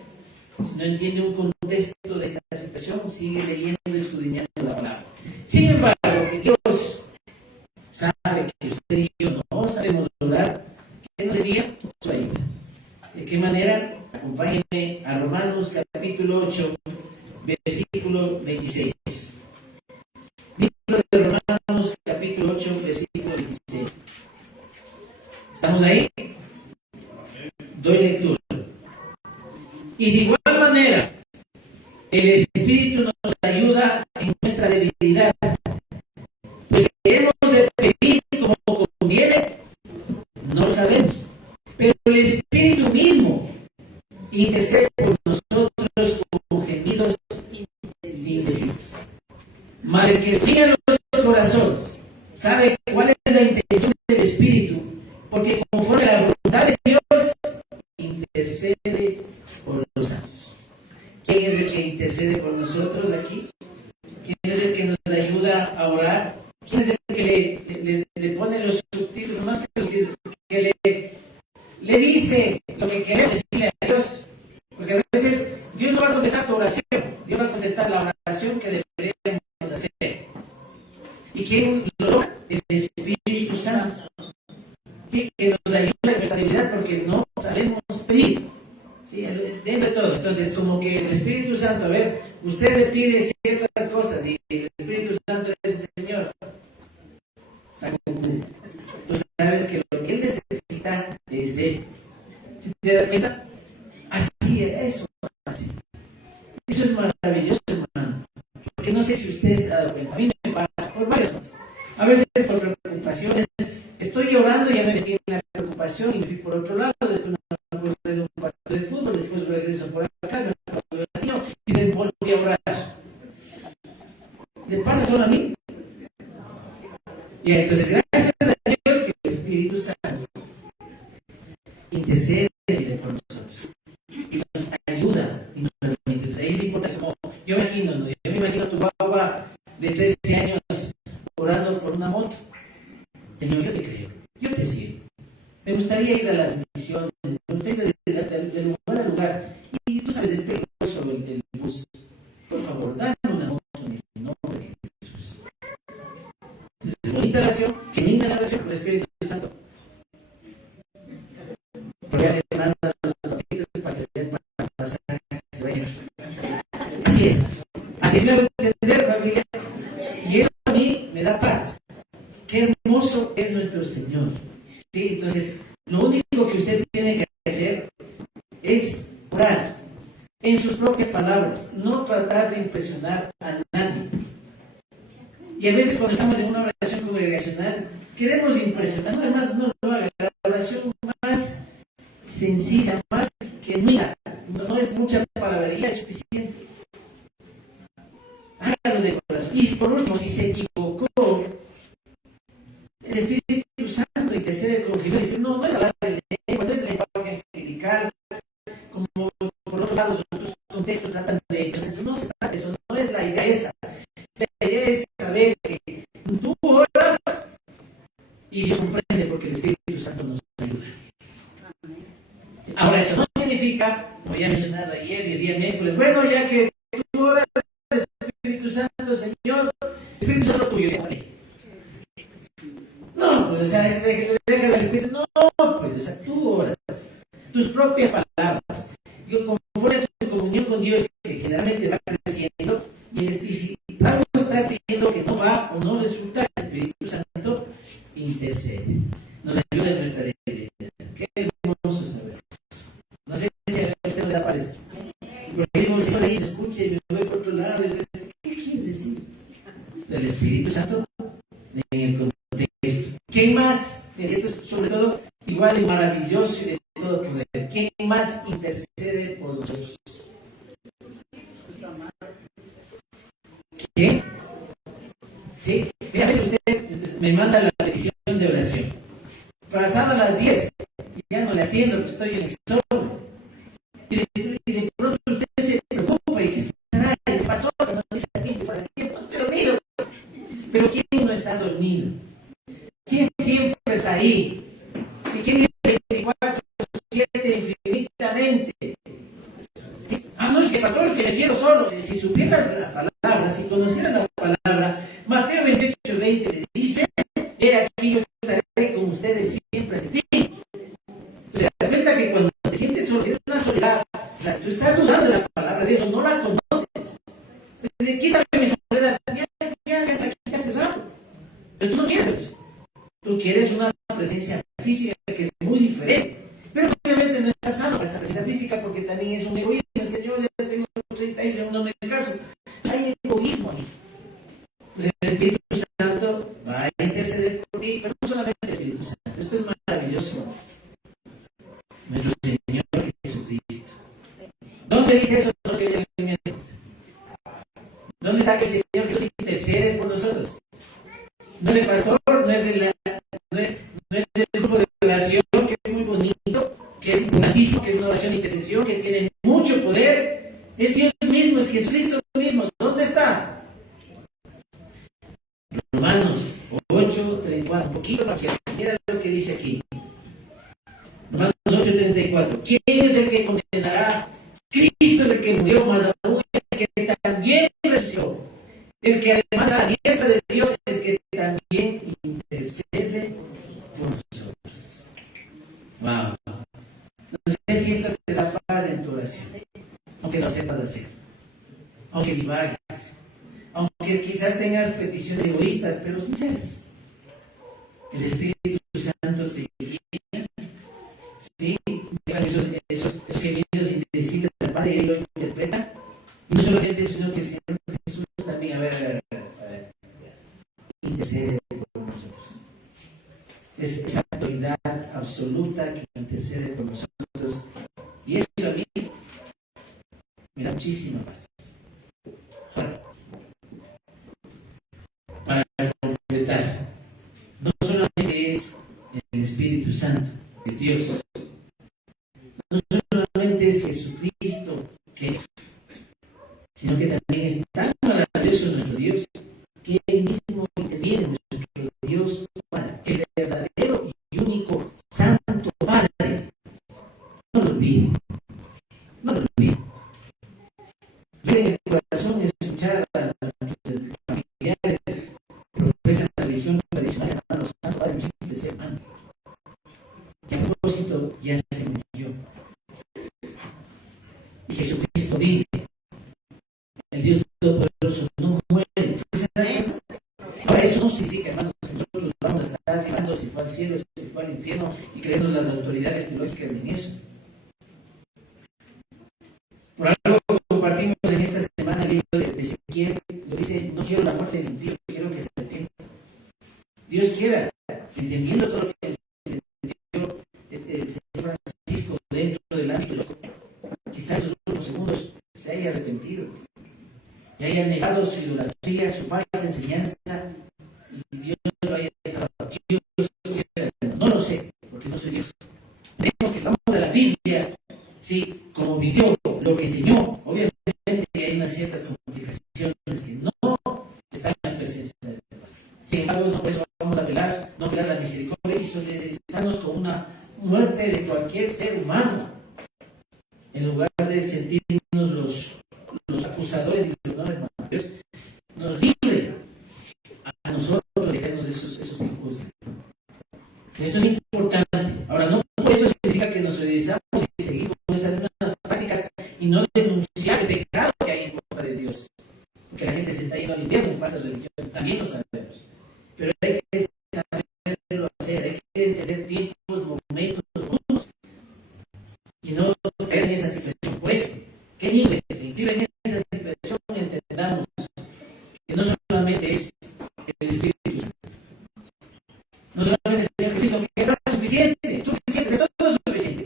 Si no entiende un contexto de esta situación, sigue leyendo y escudriñando la palabra. Sin embargo, Dios sabe que usted y yo no sabemos orar. ¿Qué nos sería su ayuda? ¿De qué manera? Acompáñenme a Romanos capítulo 8, versículo 26. Libro de Romanos capítulo 8, versículo 26. ¿Estamos ahí? Doy lectura. Y de igual manera, el Espíritu nos ayuda en nuestra debilidad. Pues queremos de pedir como conviene, no lo sabemos. Pero el Espíritu mismo intercede por nosotros con gemidos indecibles. Mas el que escudriña los corazones sabe cuál es la intención del Espíritu, porque conforme a la voluntad de Dios, intercede por los santos. ¿Quién es el que intercede por nosotros aquí? ¿Quién es el que nos ayuda a orar? ¿Quién es el que le pone los subtítulos, más que los subtítulos, que le dice lo que queremos decirle a Dios? Porque a veces Dios no va a contestar tu oración, Dios va a contestar la oración que deberíamos hacer. ¿Y quién lo logra? El Espíritu Santo. Sí, que nos ayuda en nuestra debilidad porque no sabemos pedir. Sí, dentro de todo. Entonces, como que el Espíritu Santo, a ver, usted le pide ciertas cosas y el Espíritu Santo le dice, Señor, tú sabes que lo que él necesita es esto. ¿Sí te das cuenta? Así es, eso. Así. Eso es maravilloso, hermano. Porque no sé si usted se ha dado cuenta. A mí me pasa por varias cosas. A veces por preocupaciones. Estoy llorando y ya me metí en la preocupación y me fui por otro lado. Después me acordé de un partido de fútbol. Después regreso por acá. Me acuerdo del niño y se volví a orar. ¿Le pasa solo a mí? Y entonces, gracias a Dios que el Espíritu Santo intercede por nosotros y nos ayuda y nos permite. Entonces, ahí es importante, como yo me imagino a tu guagua de 13 años orando por una moto. Señor, yo te creo, yo te sirvo. Me gustaría ir a las misiones, me gustaría ir de lugar a lugar. Y tú sabes, es peligroso el bus. Por favor, dame una moto en el nombre de Jesús. Bonita oración, genuina la oración por el Espíritu Santo. Porque ya le mandan los papitos para que den pasajes. Así es. Así me voy a entender, familia. Y eso a mí me da paz. Qué hermoso es nuestro Señor. ¿Sí? Entonces, lo único que usted tiene que hacer es orar en sus propias palabras, no tratar de impresionar a nadie. Y a veces cuando estamos en una oración congregacional, queremos impresionar. No, hermano, no lo haga. La oración más sencilla, más genuina, no es mucha palabrería, es suficiente. Hágalo de corazón. Y por último, si se equivocó, el Espíritu Santo intercede con Dios y dice, no es hablar de lengua, no es lenguaje angelical, como por otro lado otros contextos tratan de eso. No se trata de eso, no es la idea esa. La idea es saber que tú oras y Dios comprende porque el Espíritu Santo nos ayuda. Ahora, eso no significa, como ya mencionado ayer y el día miércoles, bueno, ya que tú oras al Espíritu Santo, Señor, el Espíritu Santo tuyo, no, pues, o sea, dejas al Espíritu, no, pues, o sea, tú oras tus propias palabras. Yo, conforme a tu comunión con Dios, que generalmente va creciendo, y si algo estás pidiendo que no va o no resulta, el Espíritu Santo intercede. Nos ayuda en nuestra debilidad. Qué hermoso saber eso. No sé si a usted me da para esto. Porque digo, el Señor ahí me escucha y me voy por otro lado. Y ¿qué quieres decir? Del Espíritu Santo en el contexto. ¿Quién más? Esto es sobre todo igual y maravilloso y de todo poder. ¿Quién más intercede por nosotros? ¿Quién? ¿Sí? Mira, a veces usted me manda la petición de oración. Pasado las 10, ya no le atiendo, porque estoy en el solo. Y de pronto usted se preocupa y que estará el pastor, no dice a tiempo, para tiempo, estoy dormido. Pero ¿quién no está dormido? ¿Quién siempre está ahí? Si quién es 24/7 infinitamente. ¿Sí? No, es que pastor, es que me siento solo. Si supieras la palabra, si conocieras la palabra, Mateo 28:20 le dice, he aquí yo estaré con ustedes siempre hasta el fin. Te das cuenta que cuando te sientes solo, tienes una soledad, o sea, tú estás dudando de la palabra de Dios, no la conoces. Entonces, quítame mi soledad, ya aquí hace rato. Pero tú no quieres eso. Tú quieres una presencia física que es muy diferente. Pero obviamente no está sano para esta presencia física porque también es un egoísmo. Es que yo ya tengo 30 años y aún no me caso. Hay egoísmo ahí. Entonces el Espíritu Santo va a interceder por ti, pero no solamente el Espíritu Santo. Esto es maravilloso. Nuestro Señor Jesucristo. ¿Dónde dice eso? No se oye. ¿Dónde está que el Señor Jesús intercede por nosotros? No es el pastor, no es el grupo de oración, que es muy bonito, que es importantísimo, que es una oración de intercesión, que tiene mucho poder. Es Dios mismo, es Jesucristo mismo. ¿Dónde está? Romanos 8:34, un poquito más. Mira lo que dice aquí. Romanos 8:34. ¿Quién es el que condenará? Cristo es el que murió, más aún el que también resucitó. El que además a la diestra de Dios, el que también intercede por nosotros. Wow. No sé si esto te da paz en tu oración, aunque no sepas hacer, aunque divagues, aunque quizás tengas peticiones egoístas, pero sinceras. El Espíritu Santo te guía, ¿sí? Dejan esos gemidos indecibles del Padre y Él lo interpreta. Y no solamente eso, sino que el Señor Jesús también, a ver, intercede por nosotros. Es esa autoridad absoluta que intercede por nosotros. Y eso a mí me da muchísima paz. Ahora, para completar, no solamente es el Espíritu Santo, es Dios. No solamente es Jesucristo, que es, sino que también es tan maravilloso nuestro Dios, que Él mismo interviene en nuestro Dios Padre. El olvide. No lo olvide. Ven en el corazón escuchar a los familiares que profesan la religión tradicional, hermano santo, Padre, un simple ser humano. Y a propósito, ya se murió. Y Jesucristo vive. El Dios Todopoderoso no muere. Ahora, eso no significa, hermanos, que nosotros vamos a estar tirando si fue al cielo, si fue al infierno y creernos las autoridades teológicas en eso. Por algo compartimos en esta semana el libro de Ezequiel, lo dice: no quiero la muerte del impío, quiero que se arrepienta. Dios quiera, entendiendo todo lo que entendió el Señor Francisco dentro del ámbito, quizás en esos últimos segundos se haya arrepentido y haya negado su idolatría, su falsa enseñanza, y Dios lo haya salvado. Dios quiera, no lo sé, porque no soy Dios. Tenemos que estamos de la Biblia, sí, como vivió, lo que enseñó. Obviamente hay unas ciertas complicaciones que no están en la presencia de Dios. Sin embargo, no por eso vamos a apelar, no apelar a la misericordia y solidarizarnos con una muerte de cualquier ser humano, en lugar de sentirnos los acusadores y los no hermanos. Dios nos libre a nosotros de dejarnos de esos tipos. Esto es importante. Ahora, no por eso significa que nos solidarizamos y seguimos con esas mismas prácticas y no denunciar el pecado que hay en contra de Dios. Porque la gente se está yendo al infierno en falsas religiones, también lo sabemos. Pero hay que saberlo hacer, hay que entender tiempos, momentos, mundos, y no caer en esa situación. Por eso, que libres, inclusive en esa situación, entendamos que no solamente es el Espíritu Santo, no solamente es el Señor Cristo, que es suficiente, todo es suficiente.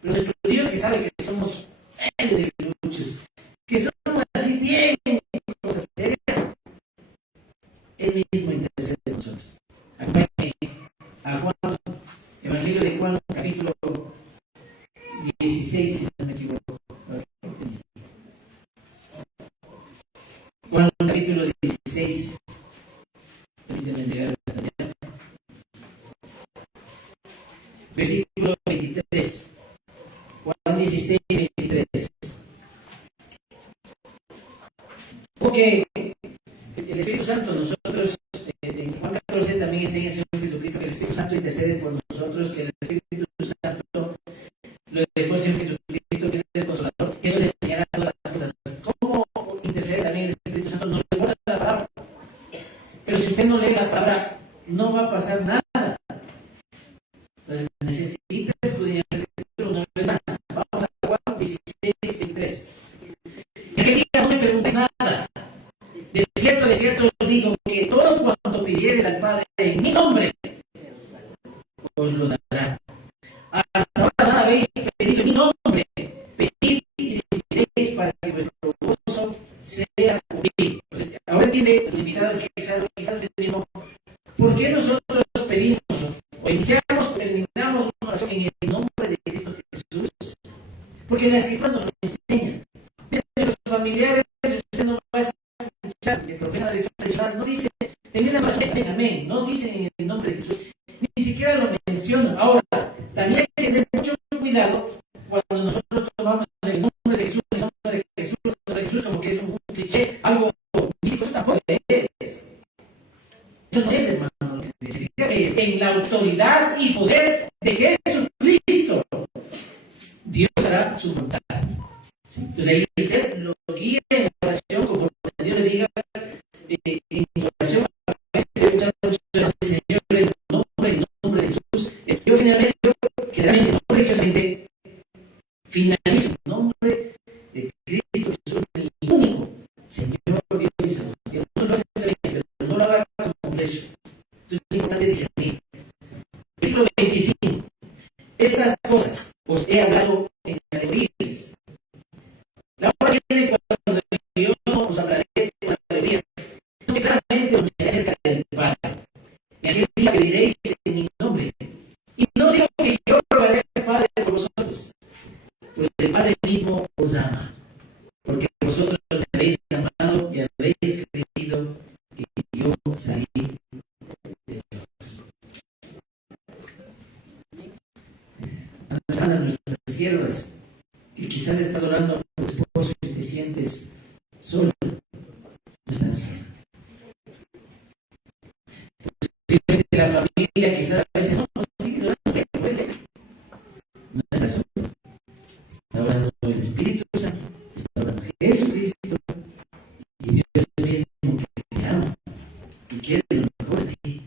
Pero nuestro Dios, que sabe que somos de luchos, que somos así bien, cosas serias, Él mismo intercede de nosotros. Acompáñenme a Juan, Evangelio de Juan, capítulo 16, si no me equivoco. Juan, capítulo 16. Permítanme llegar hasta allá. Versículo 23. Juan 16, 23. Porque el Espíritu Santo, nosotros, en Juan 14 también enseña el Señor Jesucristo que el Espíritu Santo intercede por nosotros, que el Espíritu Santo lo dejó el Señor Jesucristo, que es el Consolador, que nos enseñará todas las cosas. ¿Cómo intercede también el Espíritu Santo? No recuerda la palabra. Pero si usted no lee la palabra, no va a pasar nada. Entonces necesita escudriñar el Escritura una vez más. Vamos a Juan 16, 23. En aquel día no me preguntes nada. De cierto os digo que todo cuanto pidiereis al Padre en mi nombre, os lo dará. Hasta ahora nada habéis pedido en mi nombre. Pedid y recibiréis para que vuestro gozo sea cumplido. Ahora entiende, los invitados, quizás ustedes mismos, ¿por qué nosotros pedimos o iniciamos o terminamos una oración en el nombre de Cristo Jesús? Porque la Escritura nos lo enseña. Los familiares, usted no va a escuchar que profesan la religión tradicional, no dice, tengan la oración en amén, no dicen en el nombre de Jesús, ni siquiera lo mencionan. Ahora, también hay que tener mucho cuidado cuando nosotros tomamos el nombre de Jesús, el nombre de Jesús, el nombre de Jesús, como que es un cliché, algo místico. Eso tampoco es. Eso no es, hermano. Significa que en la autoridad y poder de Jesucristo, Dios hará su voluntad. ¿Sí? Entonces ahí usted lo guía en la oración conforme Dios le diga en su oración. Señor, en nombre de Jesús. Yo generalmente, no religiosamente, finalizo en nombre de Cristo Jesús, el único Señor Dios y Salvador. Dios no lo hace también, pero no lo haga como un precio. Entonces es importante discernir. Versículo 25. Estas cosas os he hablado en alegrías. La hora viene cuando yo os hablaré con alegrías. Porque claramente os diré acerca del Padre. Y aquel día pediréis en mi nombre. Y no digo que yo rogaré al Padre por vosotros, pues el Padre mismo os ama. Porque vosotros me habéis amado y habéis creído que yo salí de Dios. siervas, que quizás estás orando a tu esposo y te sientes sola. No estás sola. Posiblemente la familia quizás a veces no sigues orando, no estás sola. Está orando el Espíritu Santo, está orando Jesucristo, y Dios mismo que te ama y quiere lo mejor de ti.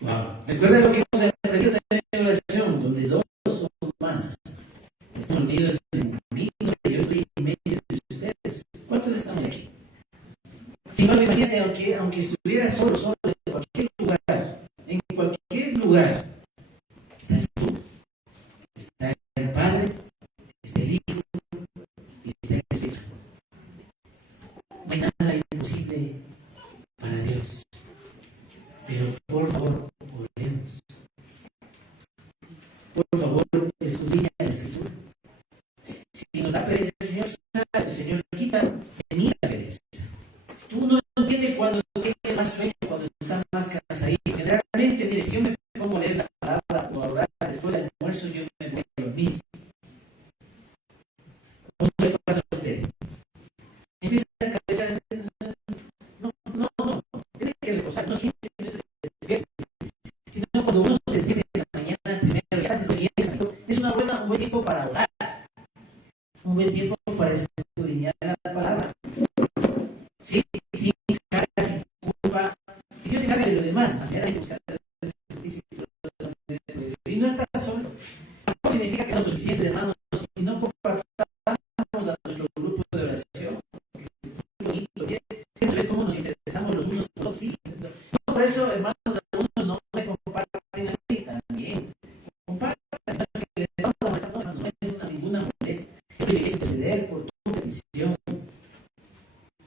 Wow. Recuerda lo que hemos aprendido en la oración, donde dos o más están unidos en mí, yo estoy en medio de ustedes. ¿Cuántos estamos aquí? Si no, imagínate, aunque estuviera solo en cualquier lugar, estás tú, está el Padre, está el Hijo y está el Espíritu. No hay nada imposible para Dios. Pero por favor, oremos. Por favor, escudriña la Escritura. Si nos da pereza el Señor, sabe, Señor, quita de mí la pereza. Tú no entiendes cuando tienes más sueño, cuando estás más cansadito. Generalmente, mire, si yo me pongo a leer la palabra o a orar después del almuerzo, yo me voy a dormir. ¿Cómo le pasa a usted? Empieza a cabecear. No. Tiene que reposar. No siente sino cuando uno se despierta en la mañana, primero ya hace experiencia. Es un buen tiempo para orar. Un buen tiempo para escudriñar la palabra. Sí, sin carga, sin culpa. Y Dios se encarga de lo demás. Hay que buscar y no estás solo. No significa que somos suficientes, hermanos, y no compartamos a nuestro grupo de oración. Es bonito. Quiero ver cómo nos interesamos los unos por los otros. Sí. No, por eso, hermanos, algunos no me comparten a mí también. Compartan. Que le vamos a marcar, no es ninguna molestia. Es privilegio de ceder por tu petición.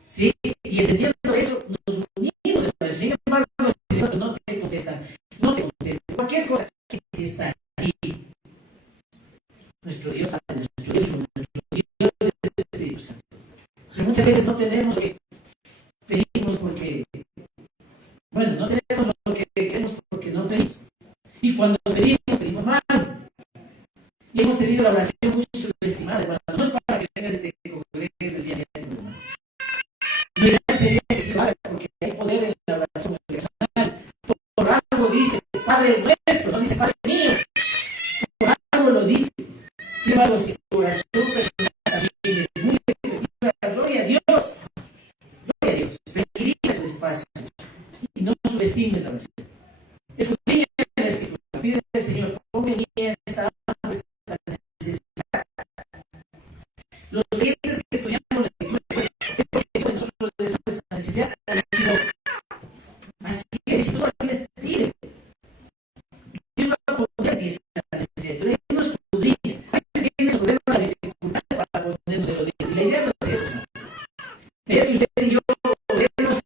Sí, y entendiendo eso, nos unimos en oración. Sin embargo, los no te contestan. Cualquier cosa que sí está ahí. Nuestro Dios, nuestro Dios es el Espíritu Santo. Pero muchas veces no tenemos lo que pedimos porque, bueno, no tenemos lo que queremos porque no pedimos. Y cuando pedimos mal. Y hemos tenido la oración muy subestimada. Bueno, no es para que tengas de congregues el día de hoy. No es sería que se vaya porque hay poder en la oración personal. Por algo dice Padre nuestro, no dice Padre mío. Por algo lo dice. Sin embargo, si tu oración personal también es muy efectiva, gloria a Dios. Gloria a Dios. Equilibra su espacio y no subestime la oración. Escudriña la Escritura. Pide al Señor, ponga en mí esta necesidad. Los creyentes que estudiamos la Escritura, es porque nosotros de esa necesidad así que si tú la tienes, pide. Dios va a poner esa necesidad. Entonces, Él nos escudriña. A veces tiene problemas de dificultades para ponernos de rodillas. Y la idea no es eso. La idea es que usted y yo oremos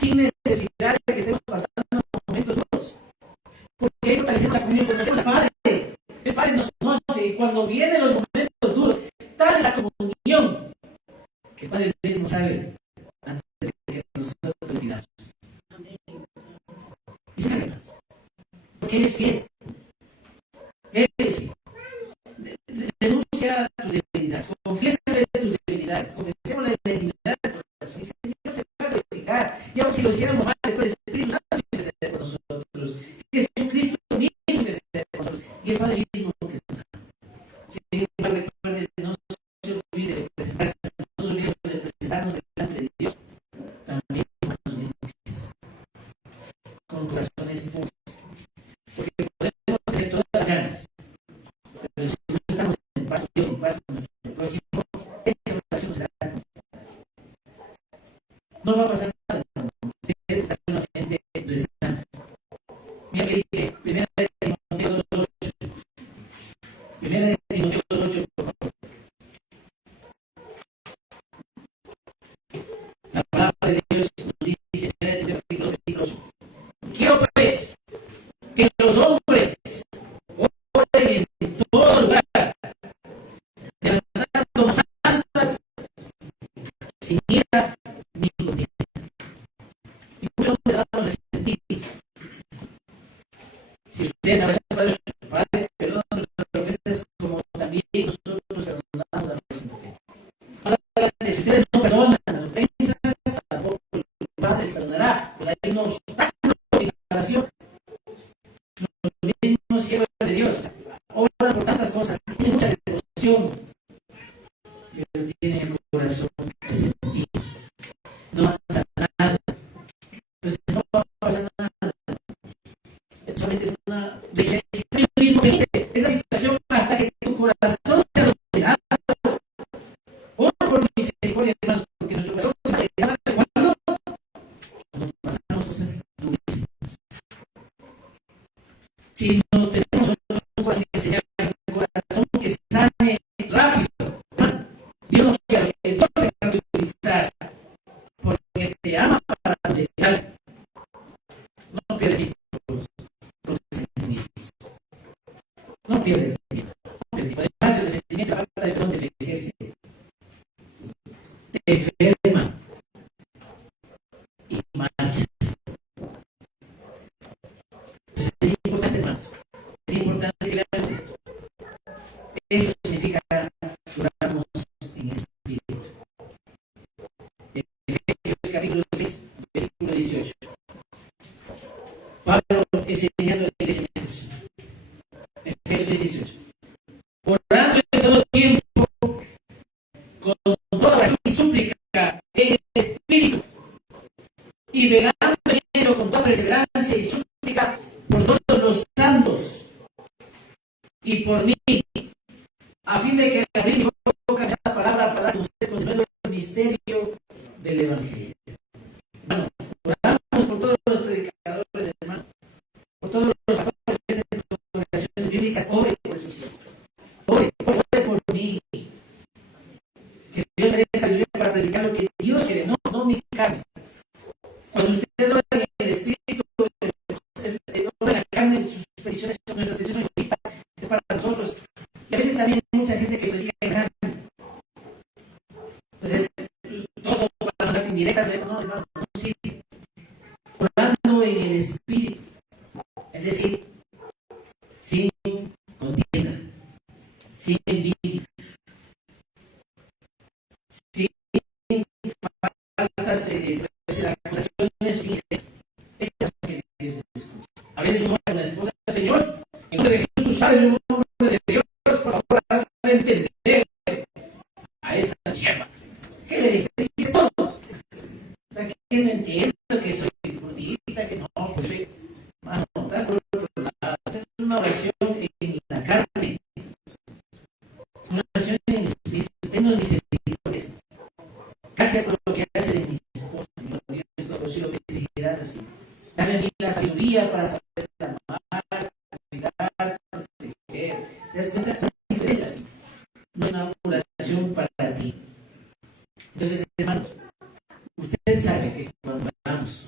sin necesidad de que estemos pasando momentos duros. Porque hay que fortalecer la comunión. Conocemos al Padre. El Padre nos conoce. Y cuando vienen los momentos duros, tal es la comunión que el Padre mismo sabe antes de que nosotros lo pidamos. Y se calma. Porque Él es fiel. Él es fiel. Renuncia a tus debilidades. Confiésale tus debilidades. Confesemos la debilidad del corazón. Y el Señor se va a glorificar. Y aun si lo hiciéramos mal, después el Espíritu Santo tiene que ser con nosotros. Jesucristo mismo tiene que ser con nosotros. Y el Padre mismo que nos da. Sin embargo, recuerde, no se olvide de presentarse. No nos olvidemos de presentarnos delante de Dios. También con manos limpias. Con corazones puros. Porque podemos tener todas las ganas. Pero si no estamos en paz con Dios, en paz con nuestro prójimo, esa oración será constante. No va a pasar nada. Usted está solamente rezando. Mira que dice, primera de Timoteo 2:8. Primera de Timoteo 2:8, por favor. La palabra de Dios nos dice, primera de Timoteo 2:8. Quiero pues que los hombres los mismos siervos de Dios oran por tantas cosas, tienen mucha devoción, pero tienen el corazón resentido. No pasa nada. Entonces no va a pasar nada. Solamente es una esa situación hasta que tu corazón sea dominado. Ora por misericordia, hermanos, porque nuestro corazón está cuando pasamos cosas durísimas. Si no tenemos un corazón que se llame un corazón que sane rápido, Dios no quiere que no te va a utilizar porque te ama para llegar. No pierdas tiempo con sentimientos. No pierdas tiempo. Además, el sentimiento, la falta de perdón te envejece, te enferma y manchas. Entonces, es importante, hermanos. Es importante que veamos esto. Eso significa curarnos en el espíritu. Efesios capítulo 6, versículo 18. Pablo enseñando a la iglesia de Jesús. Efesios 6, 18. Orando en todo tiempo, con toda oración y súplica en el espíritu, y velando en ello con toda perseverancia y súplica por todos los santos y por mí, a fin de que abrir mi boca en esta palabra para dar a conocer con nuevo el misterio del Evangelio. Hermano, oramos por todos los predicadores, hermano, por todos los pastores de las congregaciones bíblicas. Ore por esos hijos. Ore por mí. Que Dios me dé sabiduría para predicar lo que Dios quiere, no mi carne. Cuando usted ora en el espíritu, ora en la carne, sus peticiones son nuestras peticiones egoístas, es para nosotros. Y a veces también hay mucha gente que predica en carne. Entonces, todo para mandar indirectas, no, hermano, no sirve. Orando en el espíritu, es decir, sin contienda, sin envidias, sin falsas acusaciones, sin ideas. Estas son las que Dios escucha. A veces uno va con la esposa, Señor, en nombre de Jesús, tú sabes el nombre de Dios, por favor, haz de entender a esta sierva. ¿Qué le dije? Le dije todo. O sea, que no entiendo que soy gordita, que no, pues soy. Mano, estás por otro lado. Esta es una oración en la carne. Una oración en el espíritu. Tengo misericordia. Gracias por lo que haces de mi esposa, Señor Dios, todo lo que seguirás así. Dame a mí la sabiduría para saber amar, cuidar, proteger. ¿Te das cuenta? No es así. No es una oración para ti. Entonces, hermanos, usted sabe que cuando oramos,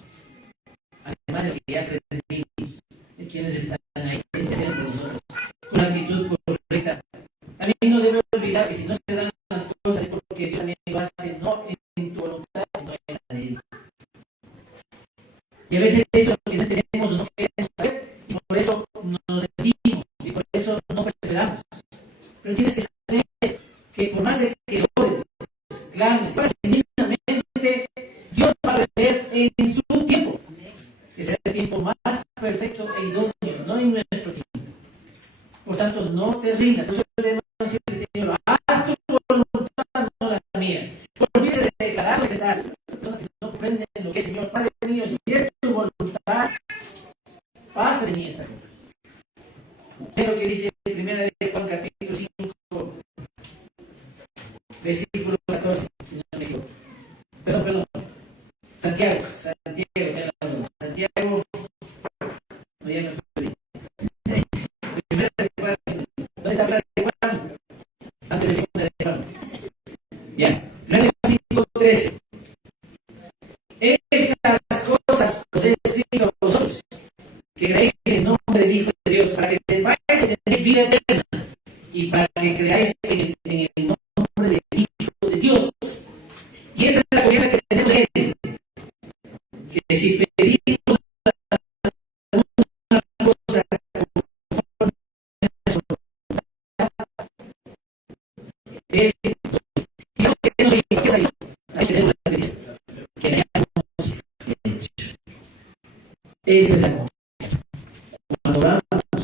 además de que ya aprendimos de quienes están ahí, que sean por nosotros, con la actitud correcta, también no debe olvidar que si no se dan las cosas es porque Dios también lo hace no en tu voluntad, sino en la de Él. Y a veces eso es lo que no tenemos o no queremos saber, y por eso nos rendimos, y por eso no perseveramos. Pero tienes que saber que por más de que ores, clames, genuinamente, Dios va a responder en su tiempo, que será el tiempo más perfecto e idóneo, no en nuestro tiempo. Por tanto, no te rindas. Nosotros debemos decirle, Señor, haz tu voluntad, no la mía. Olvídese de declarar de tal. Personas que no comprenden lo que es, Señor, Padre mío, si es tu voluntad, pasa de mí esta cosa. Es lo que dice en primera de Juan capítulo 5, versículo 14, si no me equivoco. Perdón. Santiago, no, ya me perdí. Primera de Juan, ¿dónde está primera de Juan? Antes de segunda de Juan. Bien, primera de Juan 5:13. Estas cosas os he escrito a vosotros, que creáis en el nombre del Hijo de Dios, para que sepáis que tenéis vida eterna, y para que creáis en el nombre del Hijo de Dios. Y esta es la confianza que tenemos en Él, que si pedimos alguna cosa conforme a su voluntad, Él nos que nos diga que sabéis tenemos la feliz que le hayamos hecho. Esa es la confianza. Cuando oramos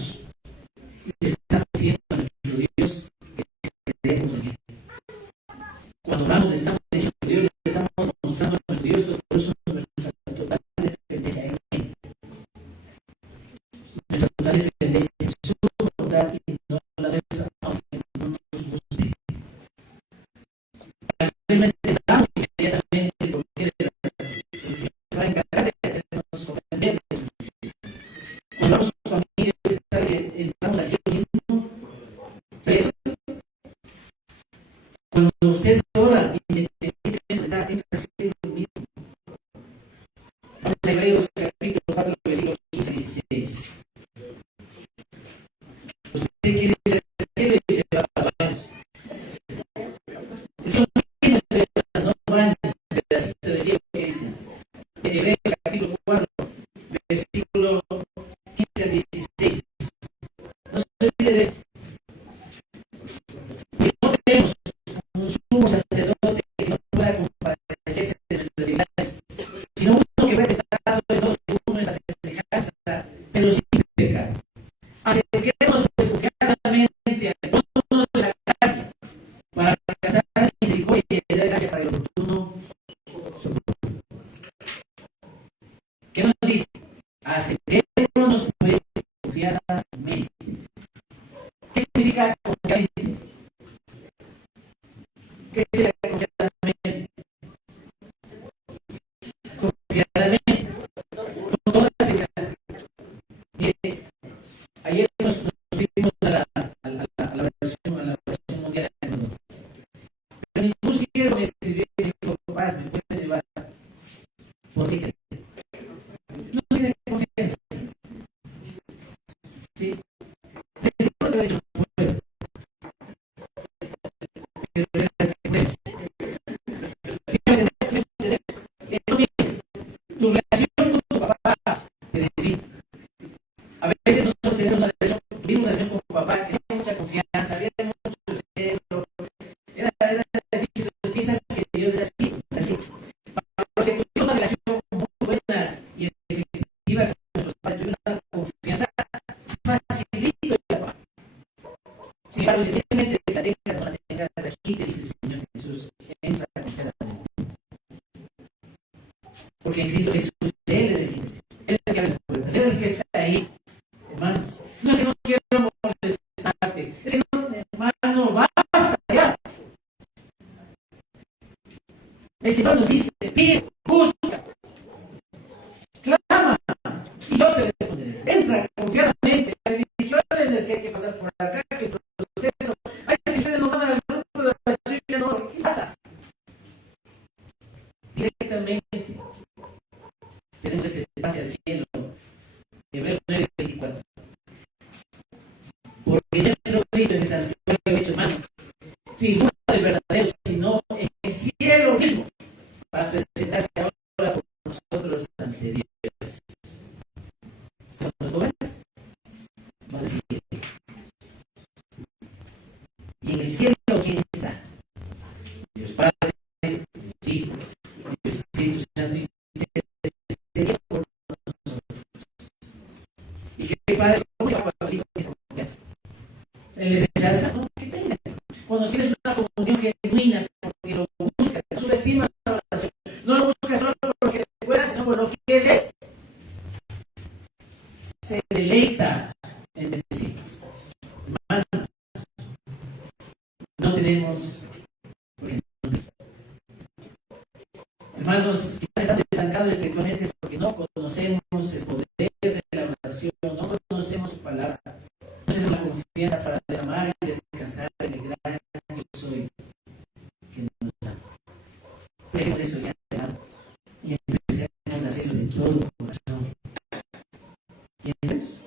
debe ser. Y no tenemos un sumo sacerdote que no pueda compadecerse de nuestras debilidades, sino uno que fue tentado en todo según nuestra semejanza, pero sin pecar. Acerquémonos pues confiadamente al trono de la gracia para alcanzar misericordia y dar gracia para el oportuno socorro. ¿Qué nos dice? Acerquémonos pues confiadamente. ¿Qué significa confiadamente? ¿Qué significa confiadamente? Confiadamente. Con toda seguridad. Mire, ayer nos fuimos a la oración mundial de la. Pero ningún siervo me escribió y me dijo, paz, me puedes llevar. ¿Por qué? No tiene confianza. Sí. Pero era que puedes. Tu relación con tu papá te define. A veces nosotros tuvimos una relación con tu papá, teníamos mucha confianza, había mucho celo, era difícil, piensas que Dios es así, así. Porque tuvimos una relación muy buena y efectiva con nuestros padres, tuvimos una confianza, facilito de la paz. Sin embargo, independientemente de que la tengas o no la tengas, aquí te dice el Señor Jesús, entra confiadamente. Porque en Cristo Jesús, Él es el que dice, Él es el que abre las puertas, Él es el que está ahí, hermanos. No es que no quiero molestarte, es que no, hermano, basta ya. El Señor nos dice, pide, busca, clama, y yo te responderé. Entra confiadamente, las bendiciones que hay que pasar por acá, que el proceso. Ay, si ustedes no van al grupo de oración, ya no, ¿qué pasa? Directamente tenemos ese pase al cielo. Hebreos 9:24. Porque nuestro Cristo en el santuario hecho humano, figura del verdadero, sino en el cielo mismo, para presentarse ahora por nosotros ante Dios. ¿Cuándo lo ves? Va a decir. Y en el cielo, ¿quién está? Dios Padre, Dios Hijo, Dios Espíritu Santo, y intercede por nosotros. Y que el Padre, ¿cómo se va a abrir esa confianza? ¿Le rechaza? No, que tenga. Cuando tienes una comunión genuina, porque lo buscas, subestima la oración. No lo buscas solo porque te puedas, sino por lo que quieres. Se deleita en bendecirnos. Hermanos, no tenemos. Hermanos, quizás estamos estancados espiritualmente porque no conocemos el poder de la oración, no conocemos su palabra, no tenemos la confianza para derramar y descansar en el gran yo soy que nos da. Dejemos de soñar y empecemos a hacerlo de todo corazón. Y entonces,